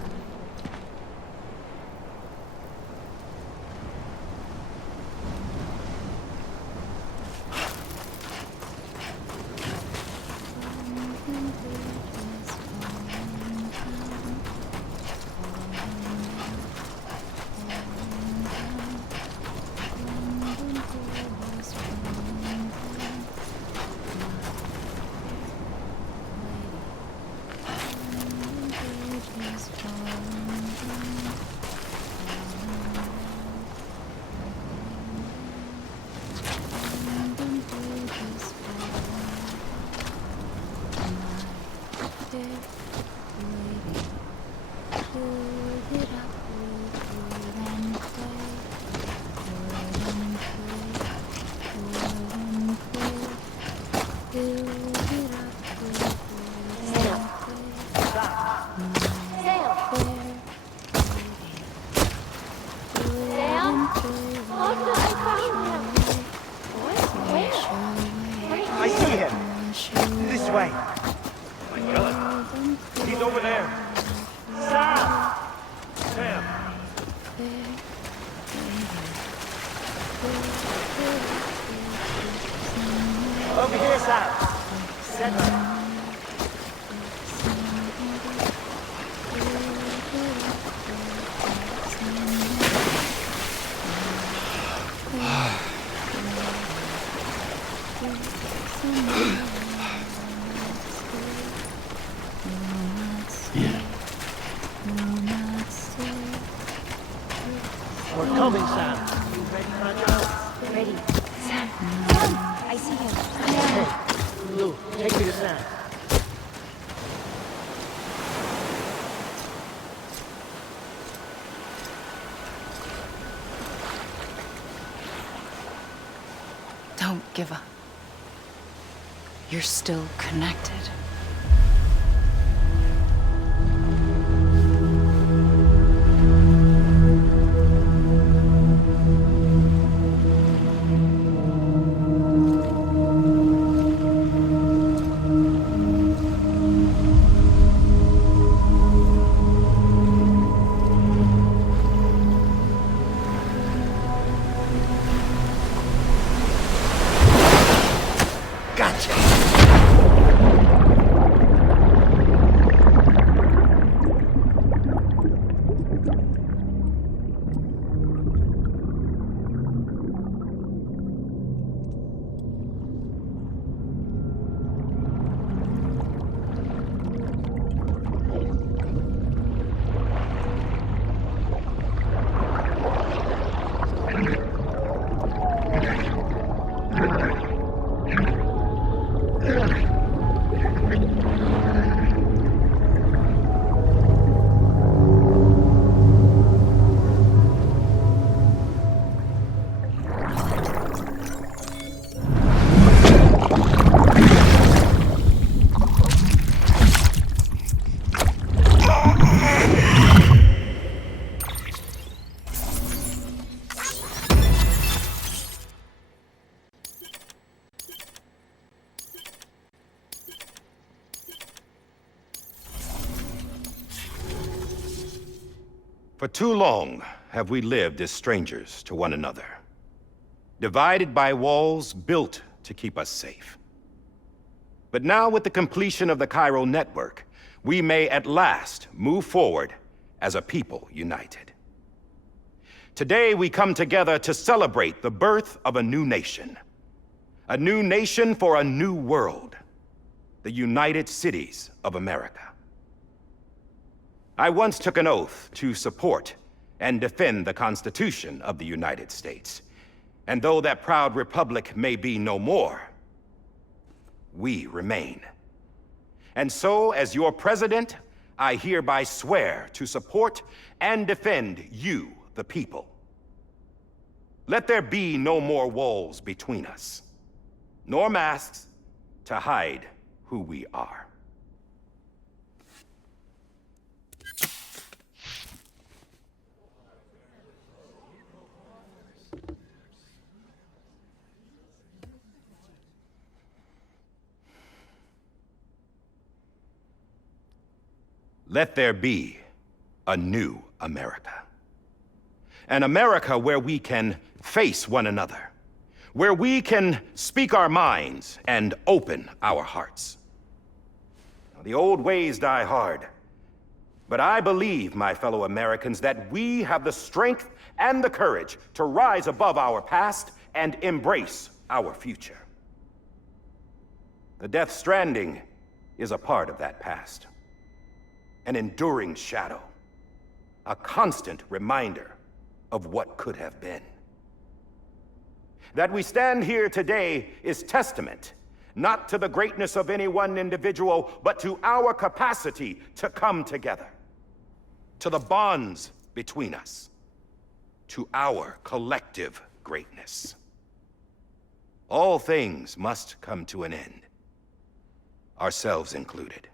I see him. This way. My God. He's over there. Sam! Sam! Over here, Sam. Center. We're coming, Sam. You ready for a job? Ready. Sam. I see him. Hey, Lou, take me to Sam. Don't give up. You're still connected. For too long have we lived as strangers to one another, divided by walls built to keep us safe. But now, with the completion of the Chiral network, we may at last move forward as a people united. Today, we come together to celebrate the birth of a new nation for a new world, the United Cities of America. I once took an oath to support and defend the Constitution of the United States. And though that proud republic may be no more, we remain. And so, as your president, I hereby swear to support and defend you, the people. Let there be no more walls between us, nor masks to hide who we are. let there be a new America. An America where we can face one another, where we can speak our minds and open our hearts. Now, the old ways die hard, but I believe, my fellow Americans, that we have the strength and the courage to rise above our past and embrace our future. The Death Stranding is a part of that past, an enduring shadow, a constant reminder of what could have been. That we stand here today is testament not to the greatness of any one individual, but to our capacity to come together, to the bonds between us, to our collective greatness. All things must come to an end, ourselves included.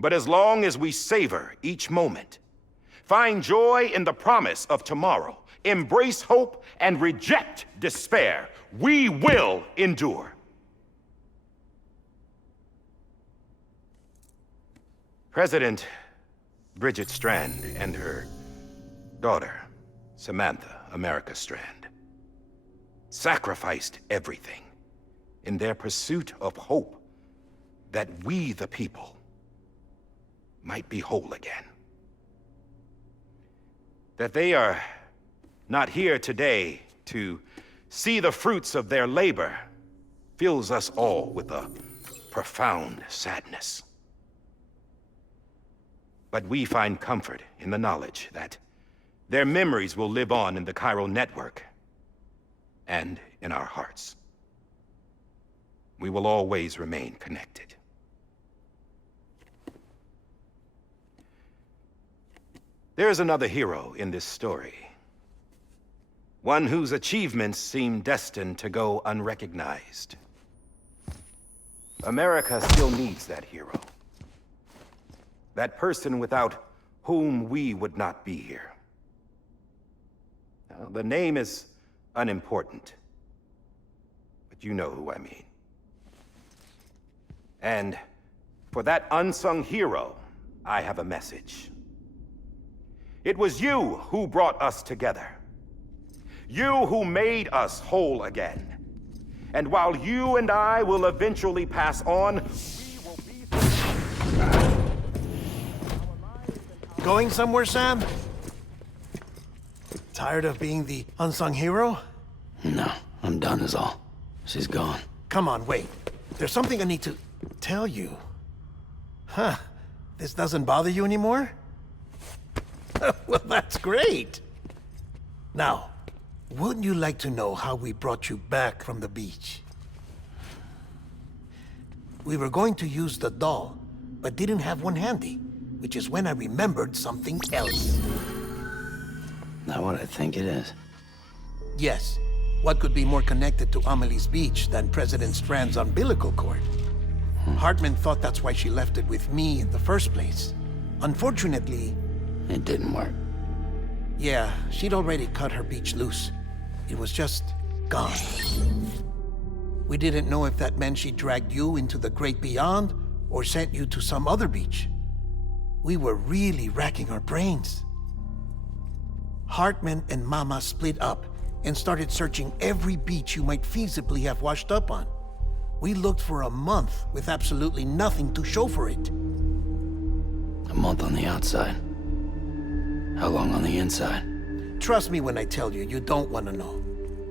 But as long as we savor each moment, find joy in the promise of tomorrow, embrace hope, and reject despair, we will endure. President Bridget Strand and her daughter, Samantha America Strand, sacrificed everything in their pursuit of hope that we, the people, might be whole again. That they are not here today to see the fruits of their labor fills us all with a profound sadness. But we find comfort in the knowledge that their memories will live on in the chiral network and in our hearts. We will always remain connected. There's another hero in this story. One whose achievements seem destined to go unrecognized. America still needs that hero. That person without whom we would not be here. Now, the name is unimportant, but you know who I mean. And for that unsung hero, I have a message. It was you who brought us together. You who made us whole again. And while you and I will eventually pass on, we will be... Going somewhere, Sam? Tired of being the unsung hero? No, I'm done is all. She's gone. Come on, wait. There's something I need to tell you. Huh. This doesn't bother you anymore? Well, that's great. Now, wouldn't you like to know how we brought you back from the beach? We were going to use the doll, but didn't have one handy, which is when I remembered something else. Not what I think it is. Yes. What could be more connected to Amelie's beach than President Strand's umbilical cord? Hartman thought that's why she left it with me in the first place. Unfortunately... It didn't work. Yeah, she'd already cut her beach loose. It was just gone. We didn't know if that meant she dragged you into the great beyond or sent you to some other beach. We were really racking our brains. Hartman and Mama split up and started searching every beach you might feasibly have washed up on. We looked for a month with absolutely nothing to show for it. A month on the outside. How long on the inside? Trust me when I tell you, you don't want to know.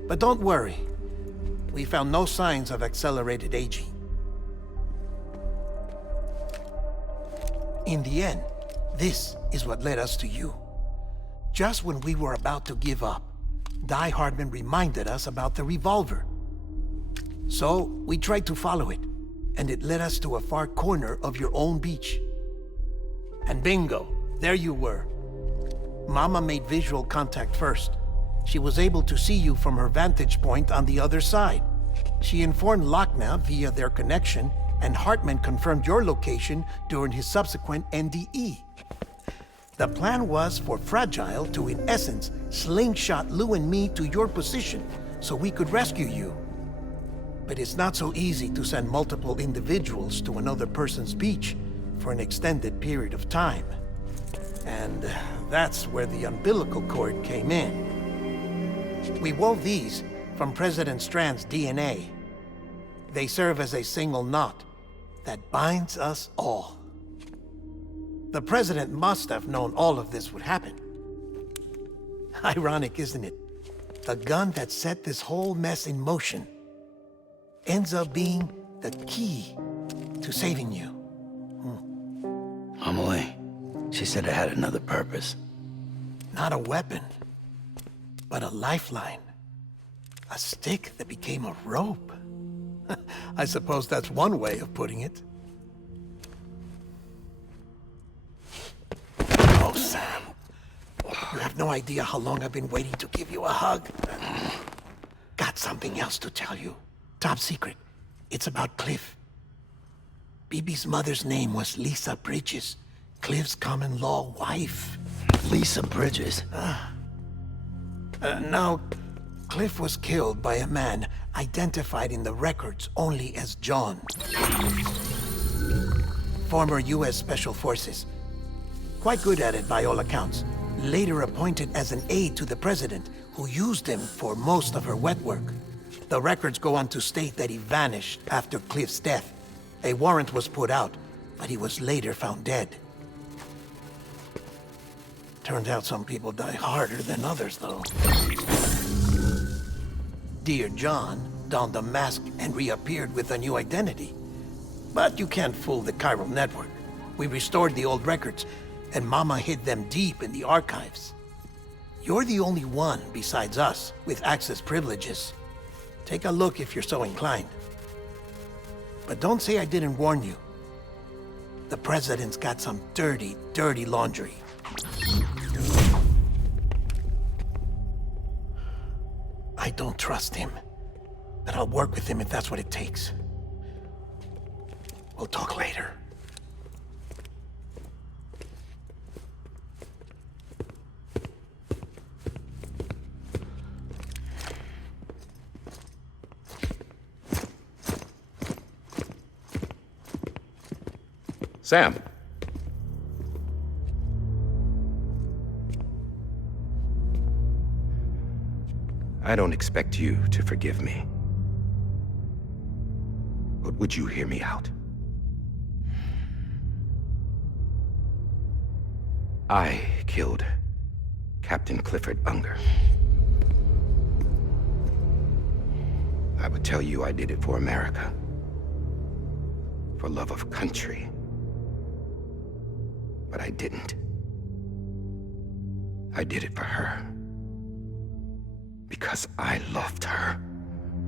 But don't worry. We found no signs of accelerated aging. In the end, this is what led us to you. Just when we were about to give up, Die Hardman reminded us about the revolver. So, we tried to follow it, and it led us to a far corner of your own beach. And bingo, there you were. Mama made visual contact first. She was able to see you from her vantage point on the other side. She informed Lochna via their connection, and Hartman confirmed your location during his subsequent NDE. The plan was for Fragile to, in essence, slingshot Lou and me to your position so we could rescue you. But it's not so easy to send multiple individuals to another person's beach, for an extended period of time. And that's where the umbilical cord came in. We wove these from President Strand's DNA. They serve as a single knot that binds us all. The President must have known all of this would happen. Ironic, isn't it? The gun that set this whole mess in motion ends up being the key to saving you. Amelie, she said it had another purpose. Not a weapon, but a lifeline. A stick that became a rope. I suppose that's one way of putting it. Oh, Sam. You have no idea how long I've been waiting to give you a hug. Got something else to tell you. Top secret. It's about Cliff. Bibi's mother's name was Lisa Bridges, Cliff's common-law wife. Lisa Bridges? Now, Cliff was killed by a man identified in the records only as John. Former U.S. Special Forces. Quite good at it by all accounts. Later appointed as an aide to the president, who used him for most of her wet work. The records go on to state that he vanished after Cliff's death. A warrant was put out, but he was later found dead. Turned out some people die harder than others, though. Dear John donned a mask and reappeared with a new identity. But you can't fool the chiral network. We restored the old records, and Mama hid them deep in the archives. You're the only one besides us with access privileges. Take a look if you're so inclined. But don't say I didn't warn you. The president's got some dirty, dirty laundry. I don't trust him, but I'll work with him if that's what it takes. We'll talk later. Sam. I don't expect you to forgive me. But would you hear me out? I killed Captain Clifford Unger. I would tell you I did it for America. For love of country. But I didn't. I did it for her. Because I loved her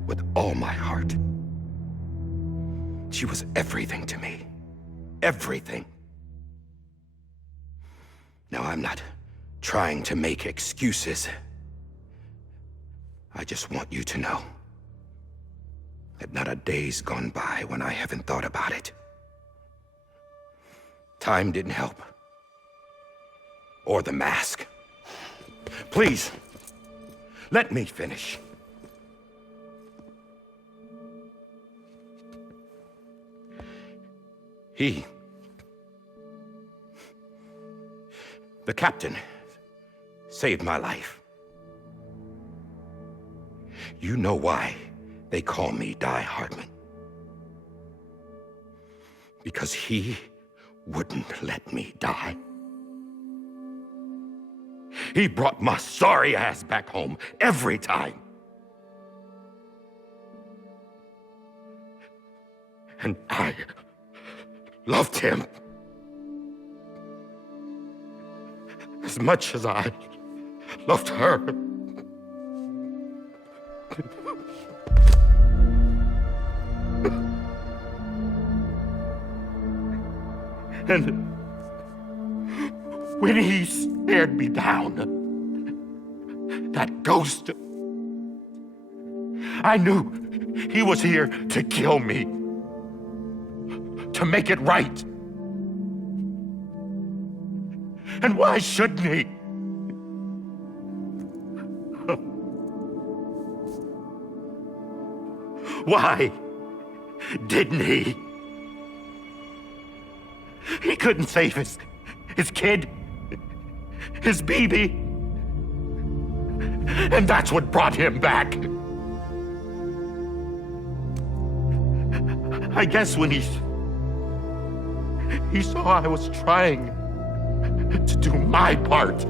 with all my heart. She was everything to me. Everything. Now, I'm not trying to make excuses. I just want you to know that not a day's gone by when I haven't thought about it. Time didn't help. Or the mask. Please, let me finish. The captain, saved my life. You know why they call me Die Hardman. Because he wouldn't let me die. He brought my sorry ass back home every time. And I loved him as much as I loved her. And when he stared me down, that ghost, I knew he was here to kill me, to make it right. And why shouldn't he? Why didn't he? couldn't save his kid, his baby. And that's what brought him back. I guess when he saw I was trying to do my part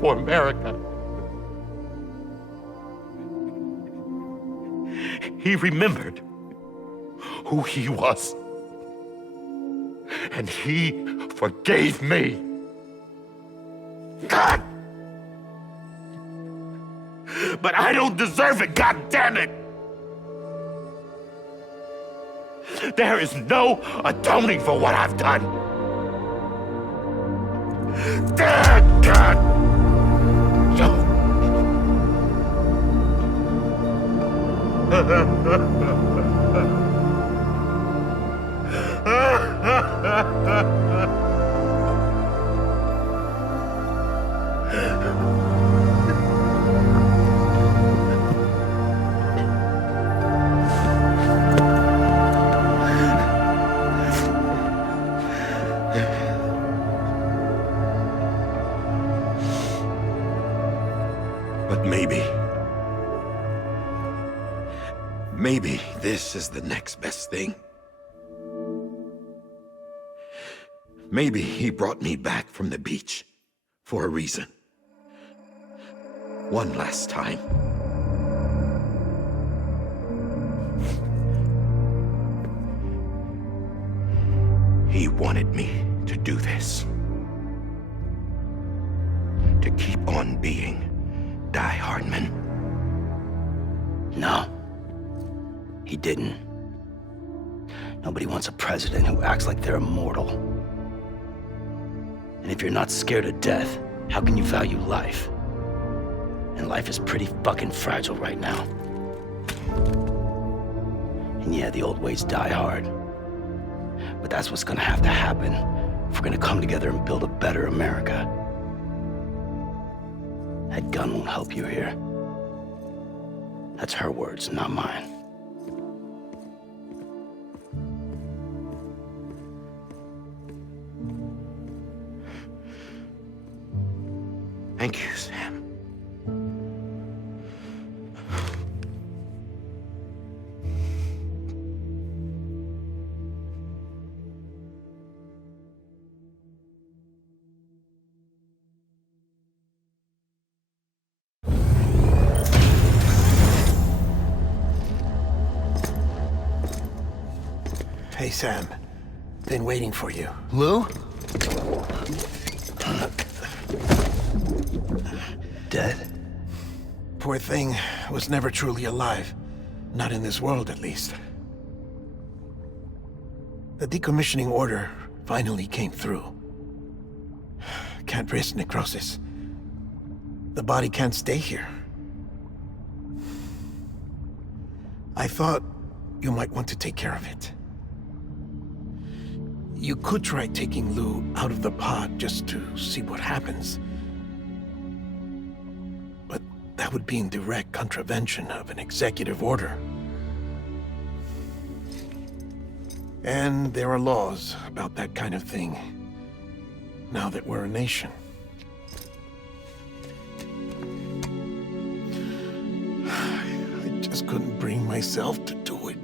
for America, he remembered who he was. And he forgave me. God! But I don't deserve it, God damn it! There is no atoning for what I've done. God! But maybe this is the next best thing. Maybe he brought me back from the beach for a reason. One last time. He wanted me to do this. To keep on being Die Hardman. No. He didn't. Nobody wants a president who acts like they're immortal. And if you're not scared of death, how can you value life? And life is pretty fucking fragile right now. And yeah, the old ways die hard. But that's what's gonna have to happen if we're gonna come together and build a better America. That gun won't help you here. That's her words, not mine. Thank you, Sam. Hey, Sam. Been waiting for you. Lou? Dead? Poor thing was never truly alive. Not in this world, at least. The decommissioning order finally came through. Can't risk necrosis. The body can't stay here. I thought you might want to take care of it. You could try taking Lou out of the pod just to see what happens. But that would be in direct contravention of an executive order. And there are laws about that kind of thing, now that we're a nation. I just couldn't bring myself to do it.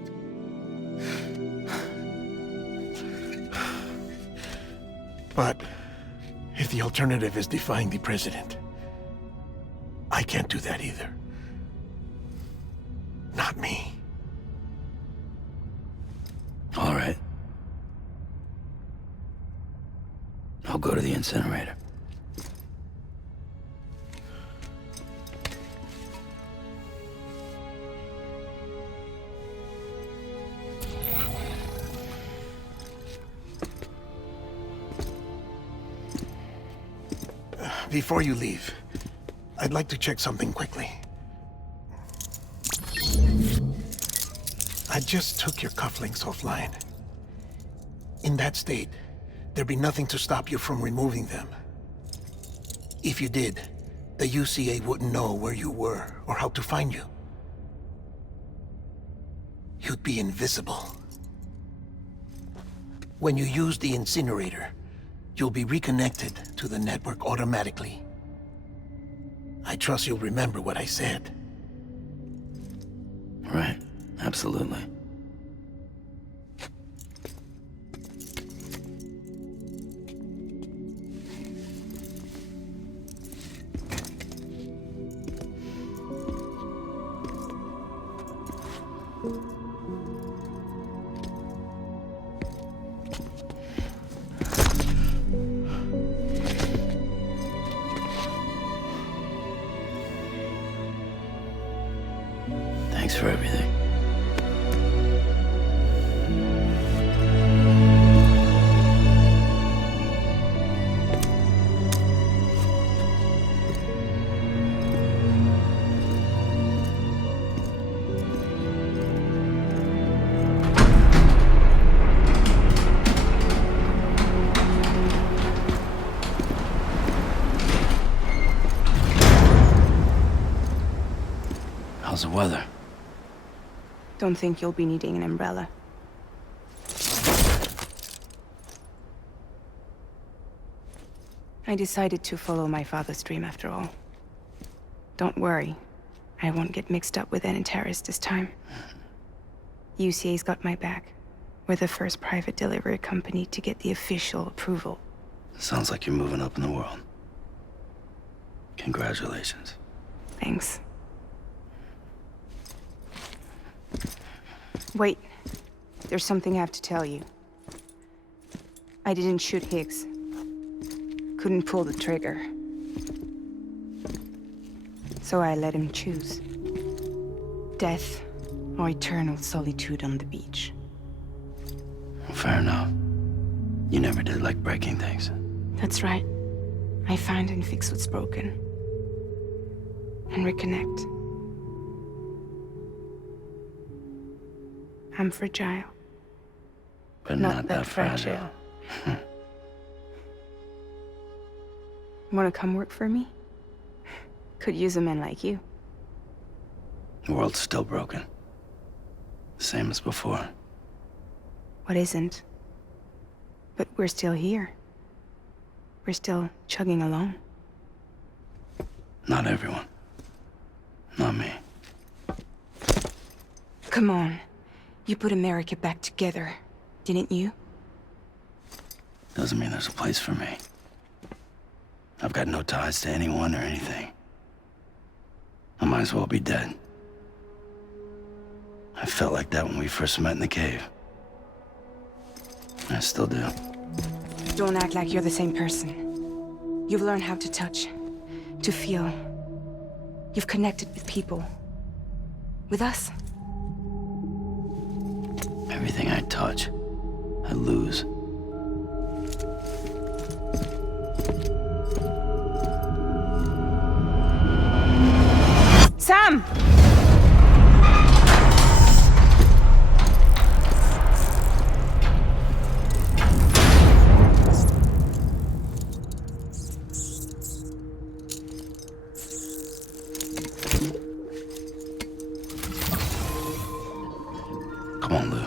But if the alternative is defying the president, I can't do that either. Not me. All right. I'll go to the incinerator. Before you leave, I'd like to check something quickly. I just took your cufflinks offline. In that state, there'd be nothing to stop you from removing them. If you did, the UCA wouldn't know where you were or how to find you. You'd be invisible. When you use the incinerator, you'll be reconnected to the network automatically. I trust you'll remember what I said. Right. Absolutely. Thanks for everything. How's the weather? Don't think you'll be needing an umbrella. I decided to follow my father's dream after all. Don't worry. I won't get mixed up with any terrorists this time. UCA's got my back. We're the first private delivery company to get the official approval. Sounds like you're moving up in the world. Congratulations. Thanks. Wait. There's something I have to tell you. I didn't shoot Higgs. Couldn't pull the trigger. So I let him choose. Death or eternal solitude on the beach. Fair enough. You never did like breaking things. That's right. I find and fix what's broken. And reconnect. I'm fragile. But not that fragile. Wanna come work for me? Could use a man like you. The world's still broken. Same as before. What isn't? But we're still here. We're still chugging along. Not everyone. Not me. Come on. You put America back together, didn't you? Doesn't mean there's a place for me. I've got no ties to anyone or anything. I might as well be dead. I felt like that when we first met in the cave. I still do. Don't act like you're the same person. You've learned how to touch, to feel. You've connected with people. With us. Everything I touch, I lose. Sam! Come on, Lou.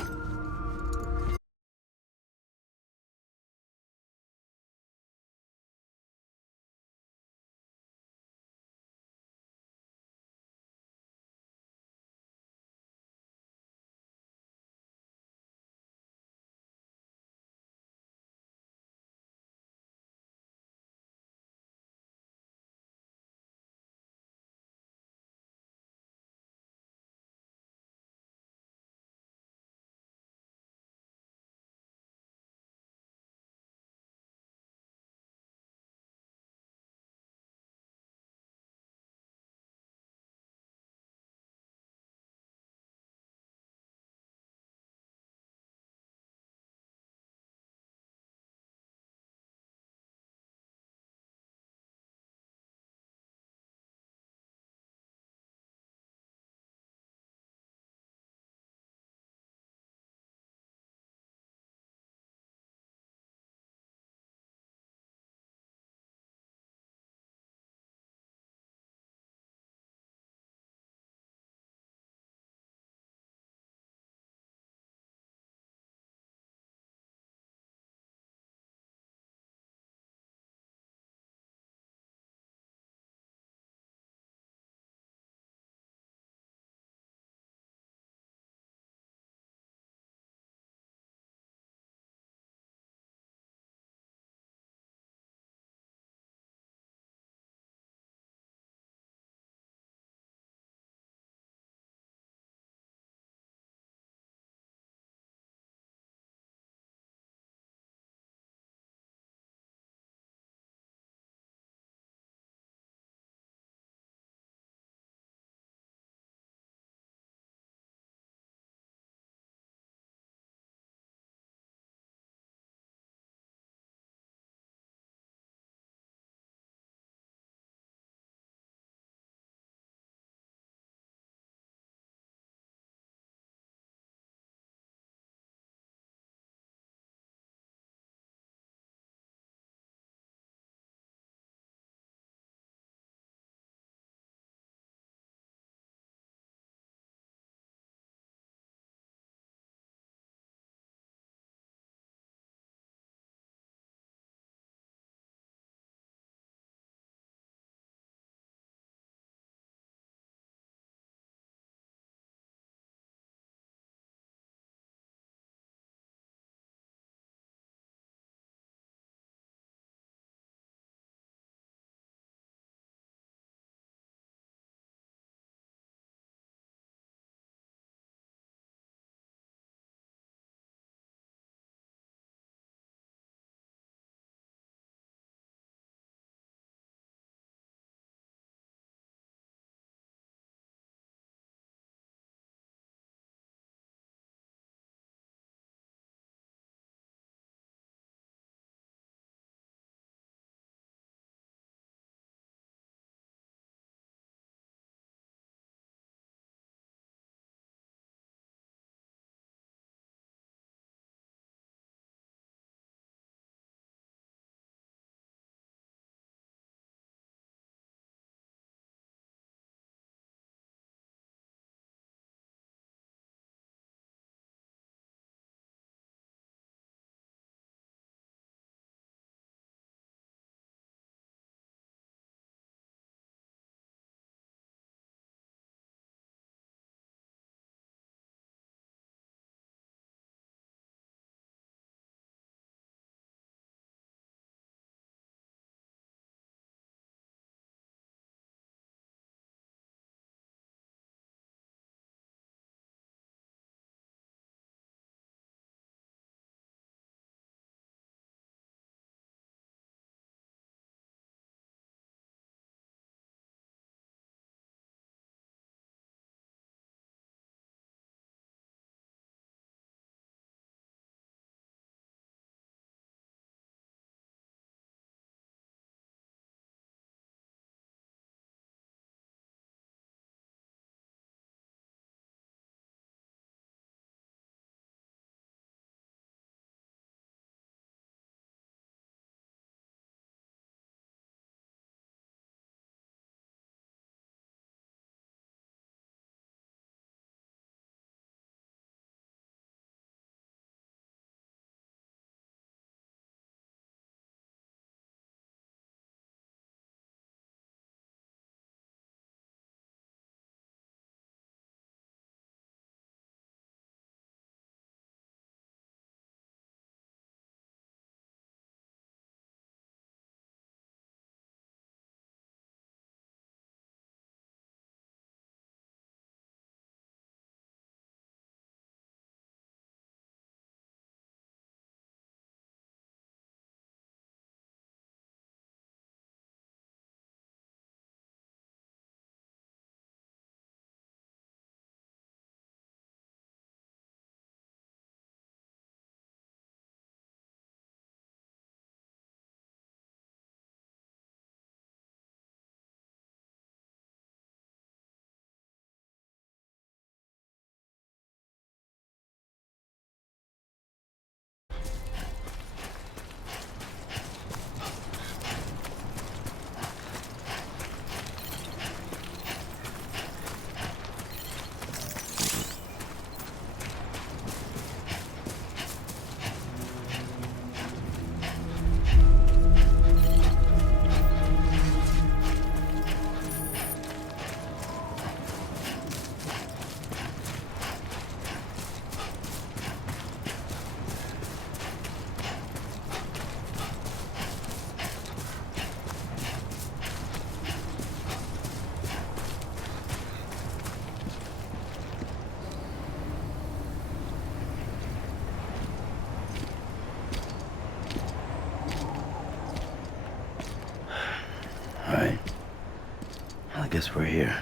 guess we're here.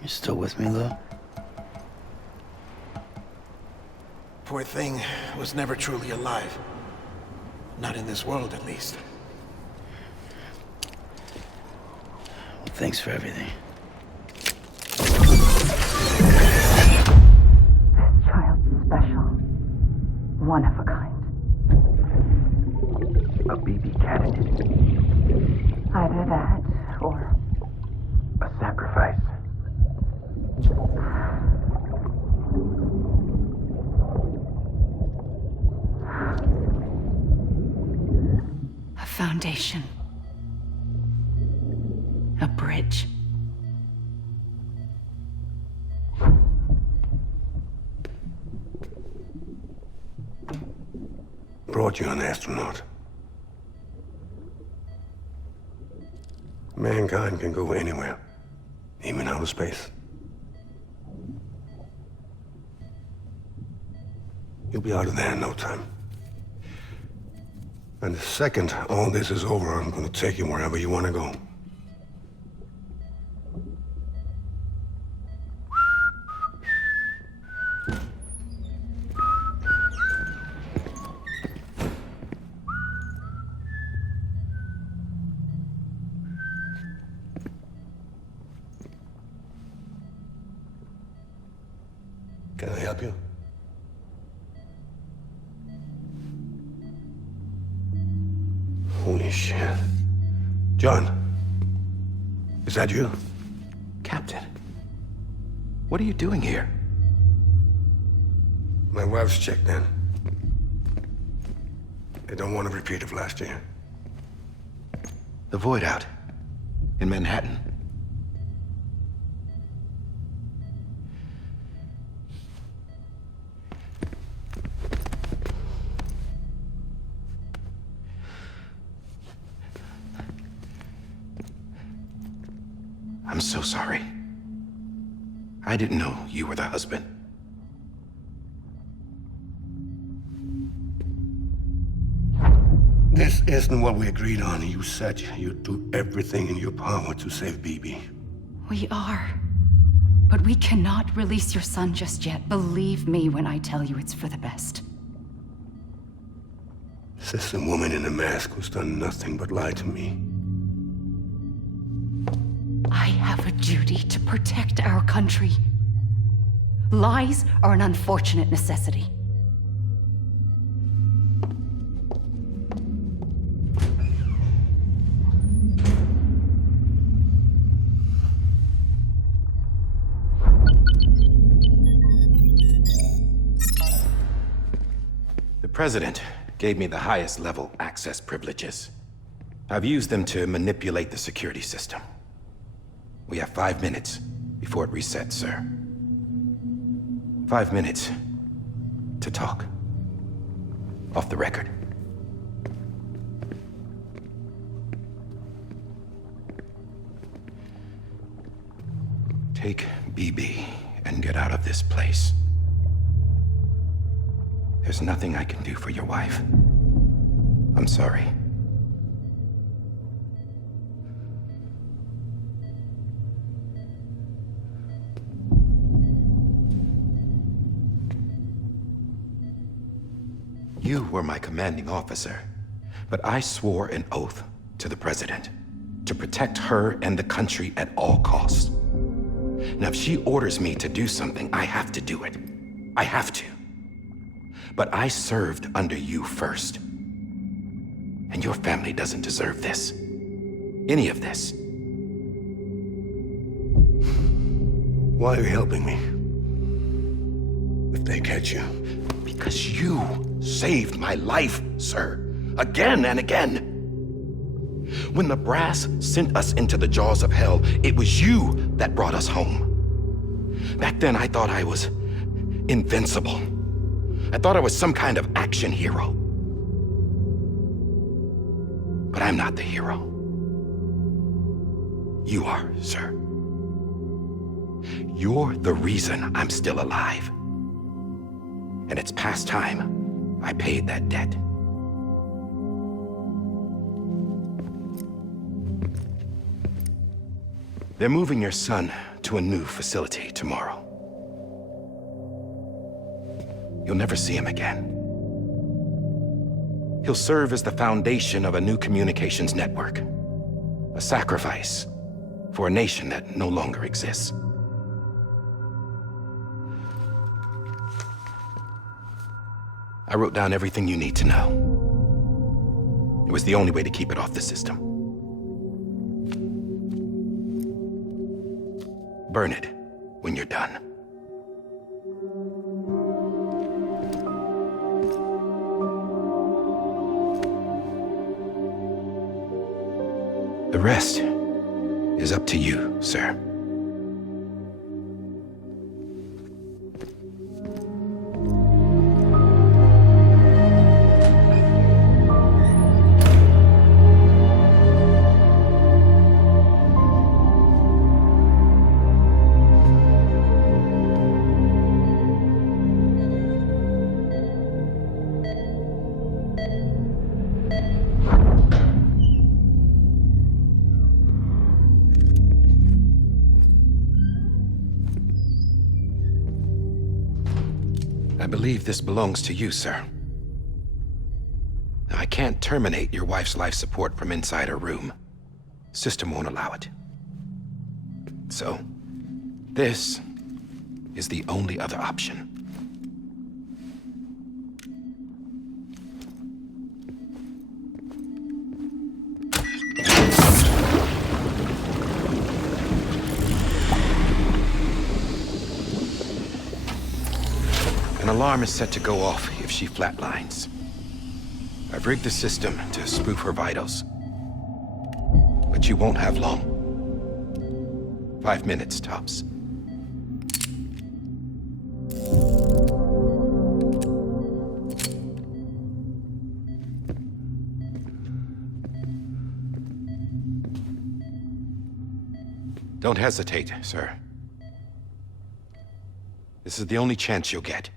You still with me, though? Poor thing was never truly alive. Not in this world, at least. Well, thanks for everything. Child special. One of a kind. A BB candidate. Either that, or A sacrifice. A foundation. A bridge. Brought you an astronaut. Mankind can go anywhere, even outer space. You'll be out of there in no time. And the second all this is over, I'm gonna take you wherever you wanna go. Can I help you? Holy shit. John, is that you? Captain, what are you doing here? My wife's checked in. They don't want a repeat of last year. The Void Out. In Manhattan. I'm so sorry. I didn't know you were the husband. This isn't what we agreed on. You said you'd do everything in your power to save BB. We are. But we cannot release your son just yet. Believe me when I tell you it's for the best. This is a woman in a mask who's done nothing but lie to me. I have a duty to protect our country. Lies are an unfortunate necessity. The President gave me the highest level access privileges. I've used them to manipulate the security system. We have 5 minutes before it resets, sir. 5 minutes to talk. Off the record. Take BB and get out of this place. There's nothing I can do for your wife. I'm sorry. You were my commanding officer, but I swore an oath to the President to protect her and the country at all costs. Now, if she orders me to do something, I have to do it. I have to. But I served under you first. And your family doesn't deserve this. Any of this. Why are you helping me? If they catch you. Because you saved my life, sir. Again and again. When the brass sent us into the jaws of hell, it was you that brought us home. Back then, I thought I was invincible. I thought I was some kind of action hero. But I'm not the hero. You are, sir. You're the reason I'm still alive. And it's past time I paid that debt. They're moving your son to a new facility tomorrow. You'll never see him again. He'll serve as the foundation of a new communications network. A sacrifice for a nation that no longer exists. I wrote down everything you need to know. It was the only way to keep it off the system. Burn it when you're done. The rest is up to you, sir. I believe this belongs to you, sir. I can't terminate your wife's life support from inside her room. System won't allow it. So, this is the only other option. An alarm is set to go off if she flatlines. I've rigged the system to spoof her vitals. But you won't have long. 5 minutes, tops. Don't hesitate, sir. This is the only chance you'll get.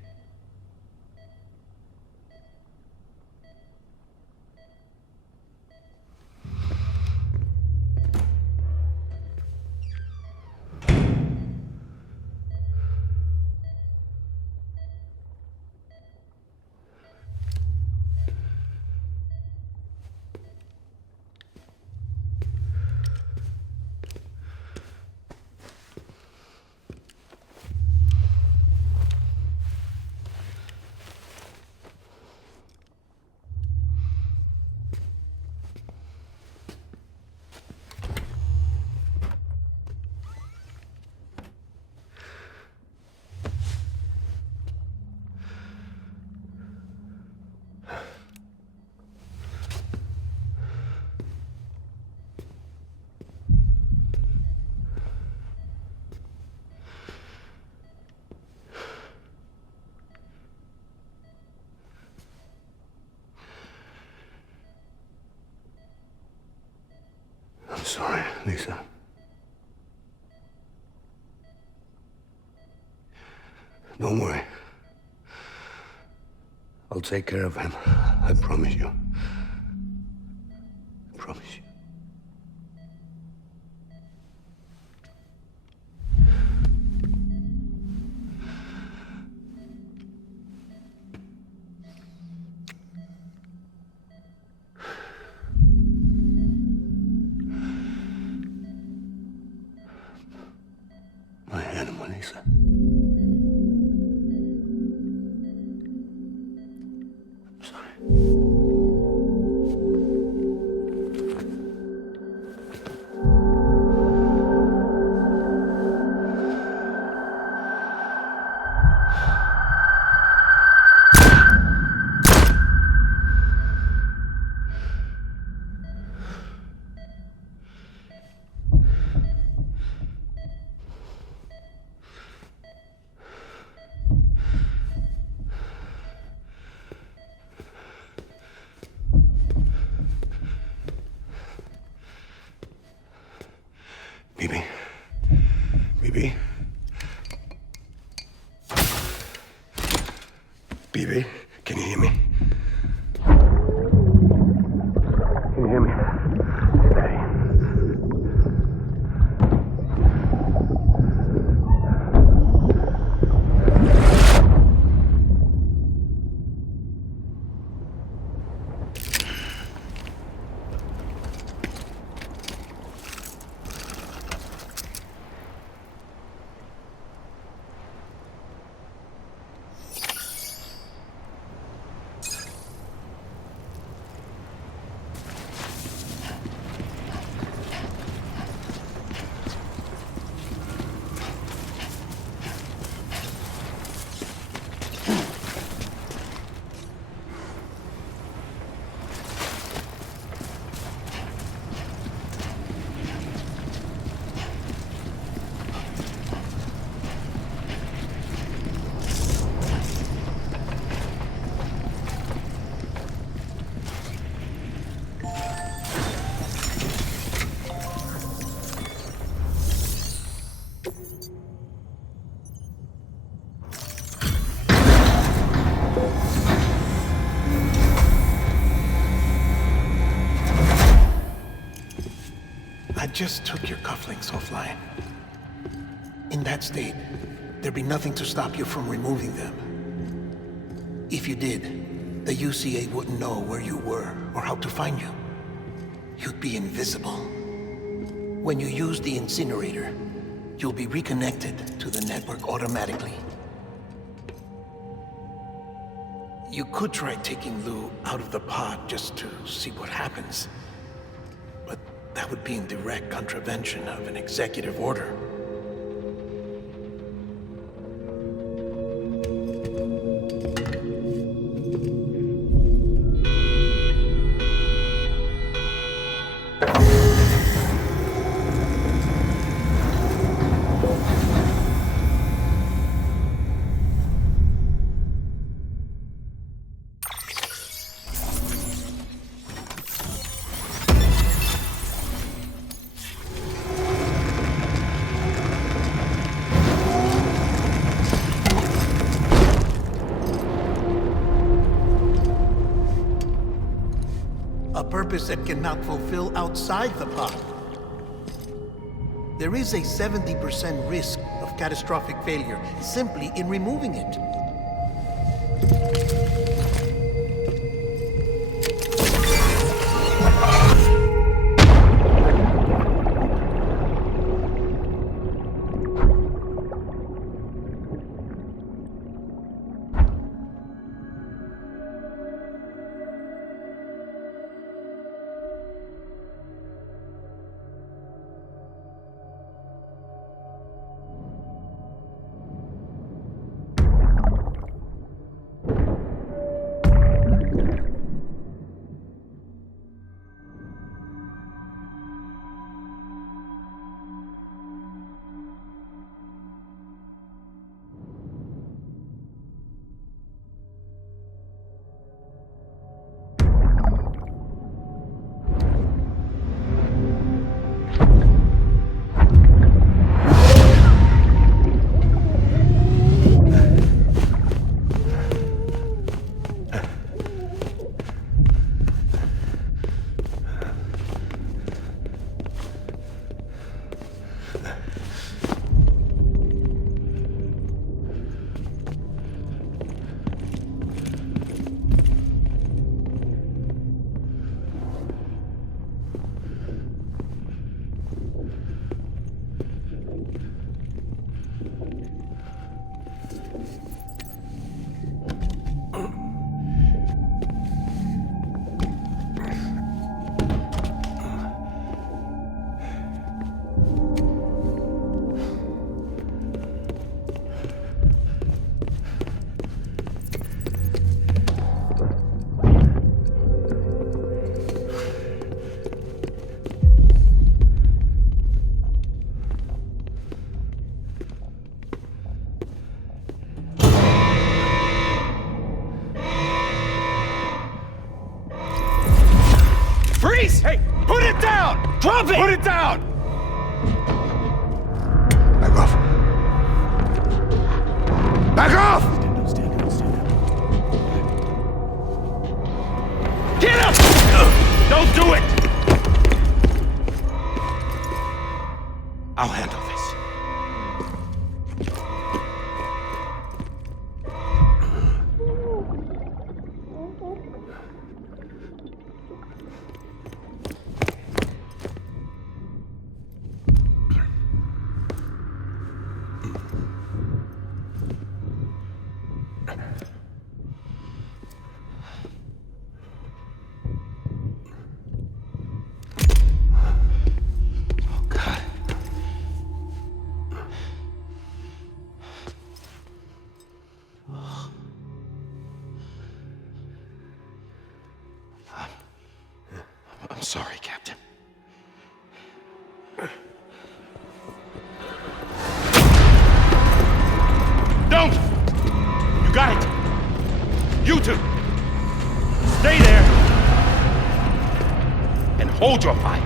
I'm sorry, Lisa. Don't worry. I'll take care of him. I promise you. I promise you. My animal, Lisa. I'm sorry. Bibi. Bibi. Bibi, can you hear me? Can you hear me? Steady. just took your cufflinks offline. In that state, there'd be nothing to stop you from removing them. If you did, the UCA wouldn't know where you were or how to find you. You'd be invisible. When you use the incinerator, you'll be reconnected to the network automatically. You could try taking Lou out of the pod just to see what happens. But that would be in direct contravention of an executive order. A purpose that cannot fulfill outside the pod. There is a 70% risk of catastrophic failure simply in removing it. Hey, put it down! Drop it! Put it down! Back off. Back off! Get up! Don't do it! I'll handle this. I'm sorry, Captain. Don't! You got it! You two! Stay there! And hold your fire!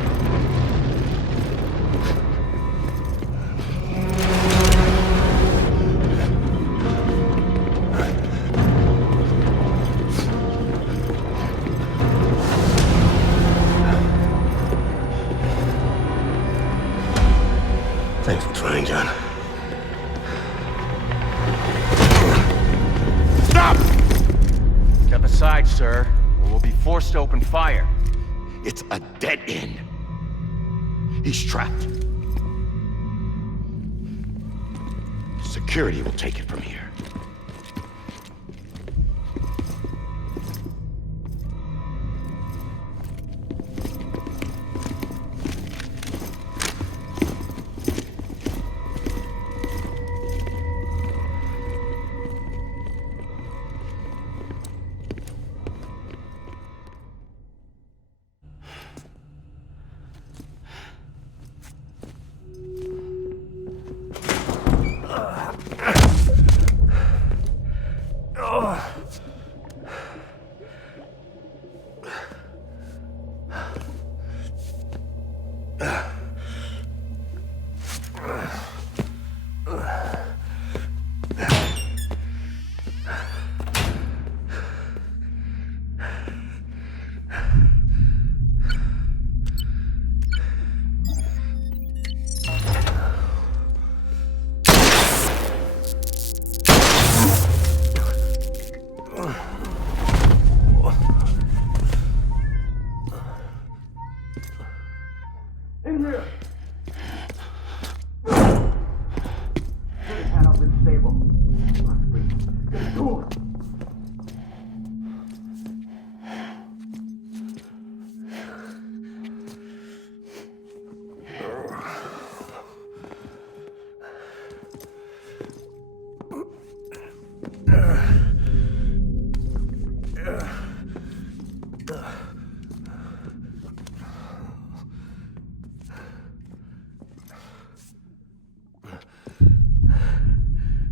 Thanks for trying, John. Stop! Step aside, sir, or we'll be forced to open fire. It's a dead end. He's trapped. Security will take it from here.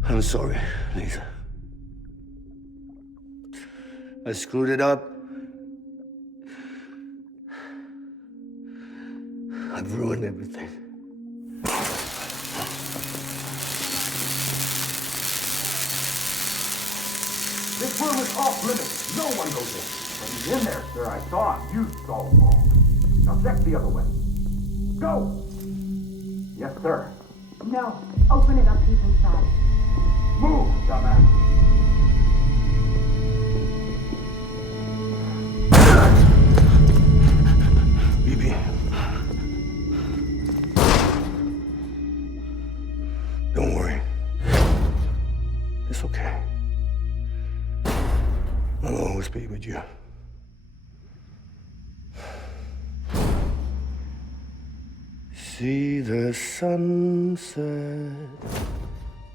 I'm sorry, Lisa. I screwed it up. I've ruined everything. This room is off limits. No one goes in. But he's in there, sir. I saw him. You saw him all. Now check the other way. Go! Yes, sir. No. Open it up. He's inside. Move, dumbass. BB. Don't worry. It's okay. I'll always be with you. See the sunset.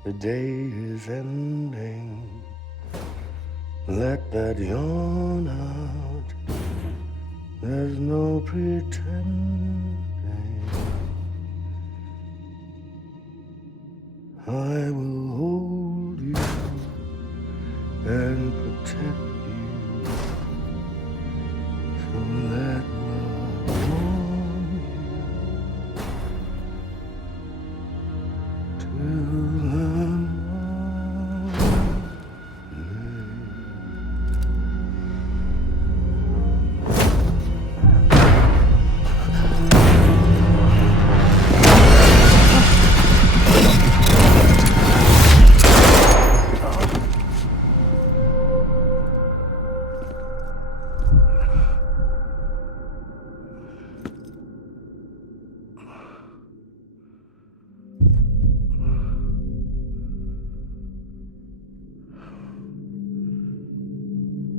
The day is ending. Let that yawn out. There's no pretending. I will hold you and protect you. So let love warm you till the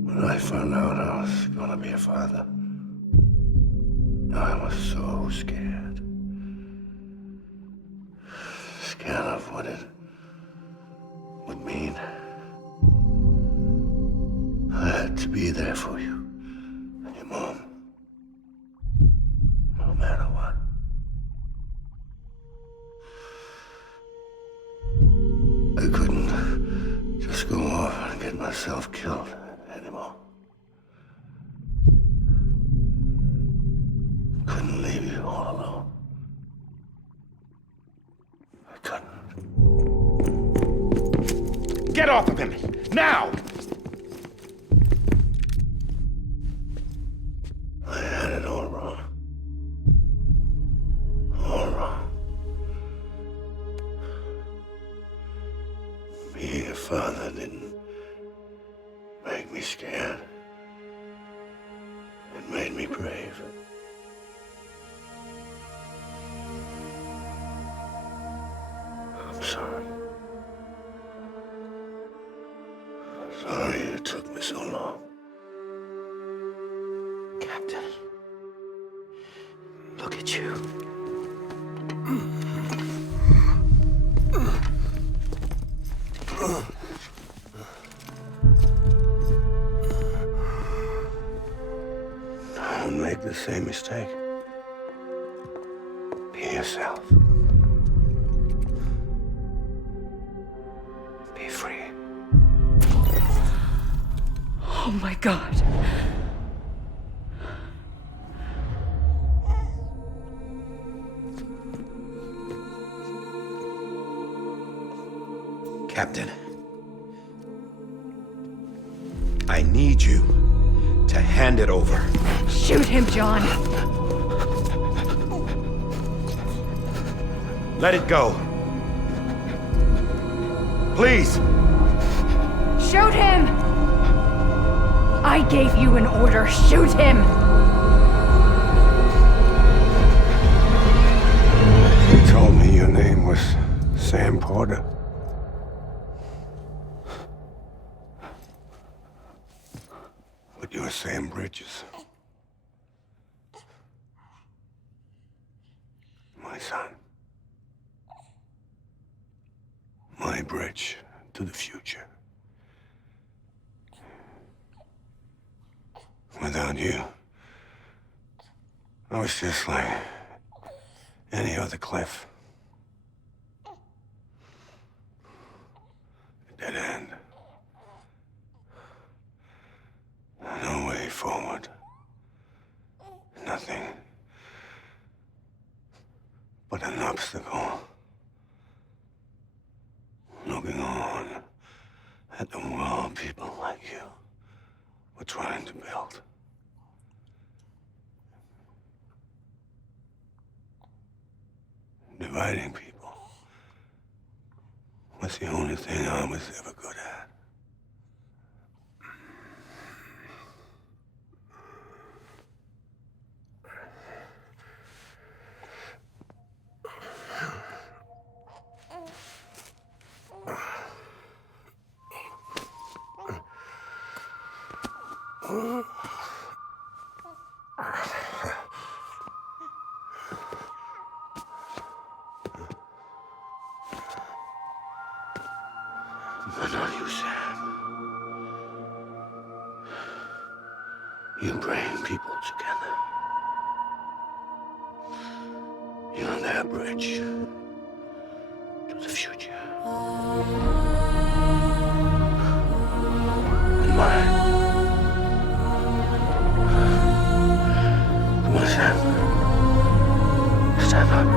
When I found out I was gonna be a father, I was so scared. Scared of what it would mean. I had to be there for you and your mom, no matter what. I couldn't just go off and get myself killed anymore. Couldn't leave you all alone. I couldn't. Get off of him! Now! I had it all wrong. All wrong. father didn't make me scared. It made me brave. I'm sorry. Sorry it took me so long. Captain, look at you. Don't make the same mistake. Be yourself. Be free. Oh my God. Captain, I need you to hand it over. Shoot him, John. Let it go. Please. Shoot him! I gave you an order. Shoot him! You told me your name was Sam Porter. But you're Sam Bridges. My son. My bridge to the future. Without you, I was just like any other Cliff. A dead end. No way forward. Nothing but an obstacle. Looking on at the world people like you were trying to build. Dividing people was the only thing I was ever good at. But not you, Sam. You bring people together. You're their bridge to the future. And mine. Come on, Sam. Stand up.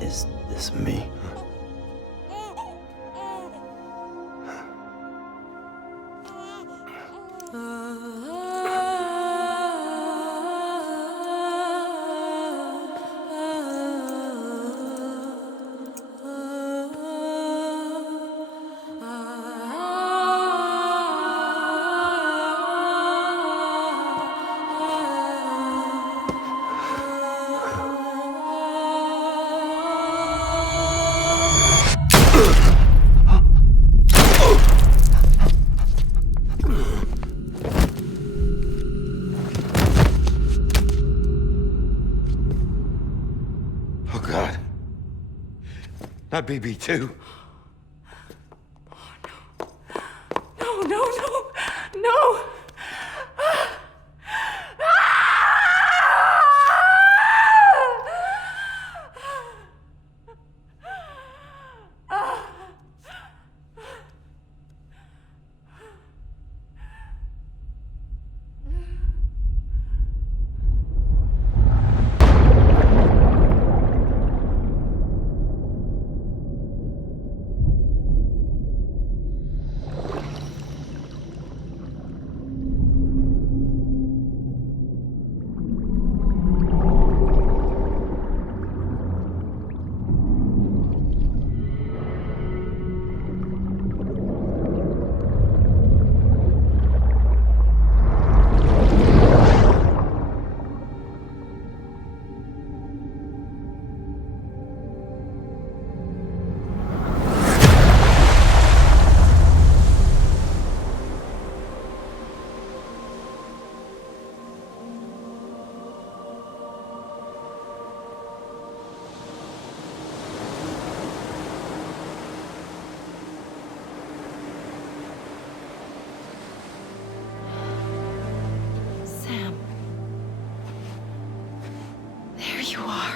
Is this me? Oh, God. Not BB2. No, no, no, no! you are.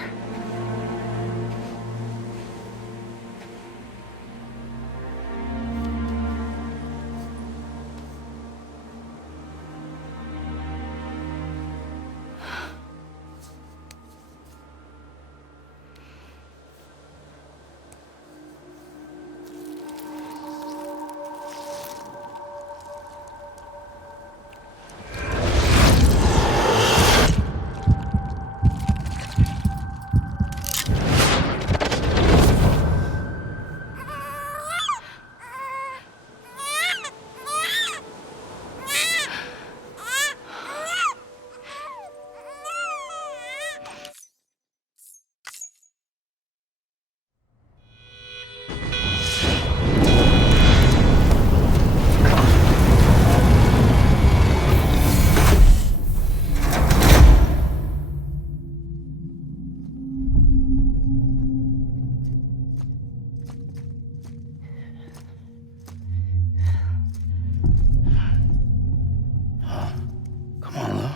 Come on, Lou.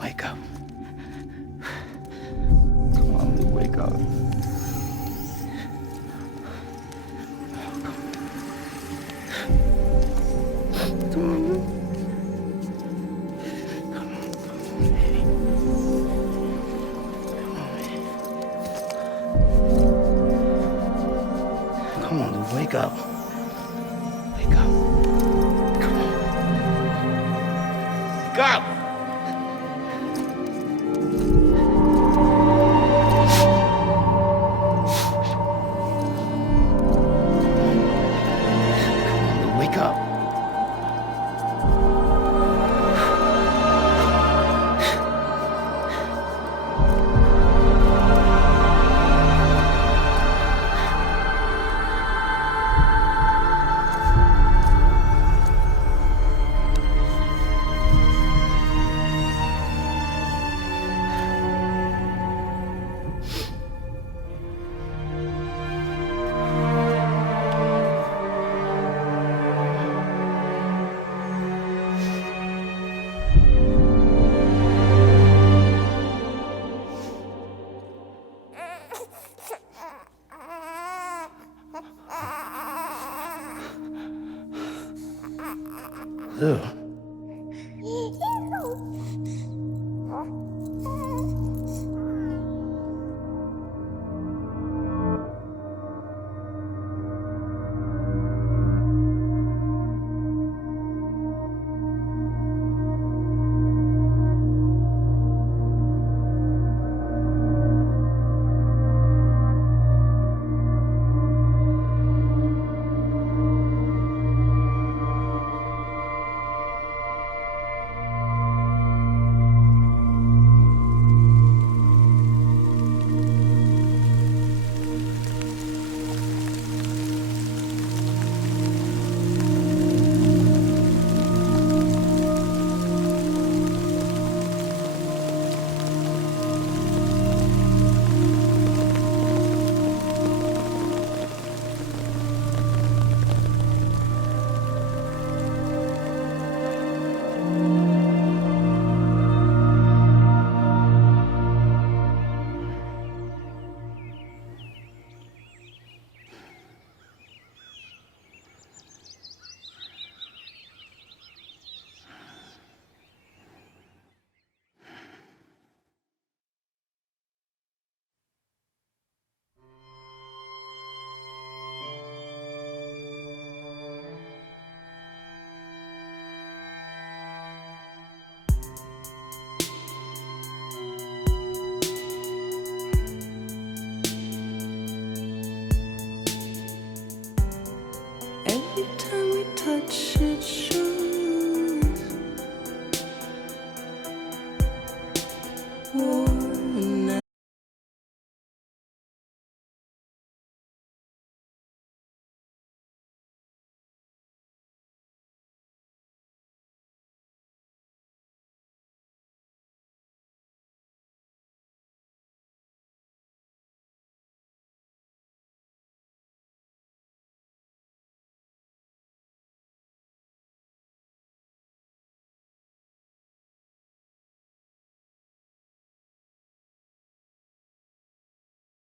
Wake up. Come on, Lou, wake up. Come on, Lou. Come on, baby. Come on, baby. Come on, Lou, wake up. Wake up. Come on. Wake up! Wake up. Lou.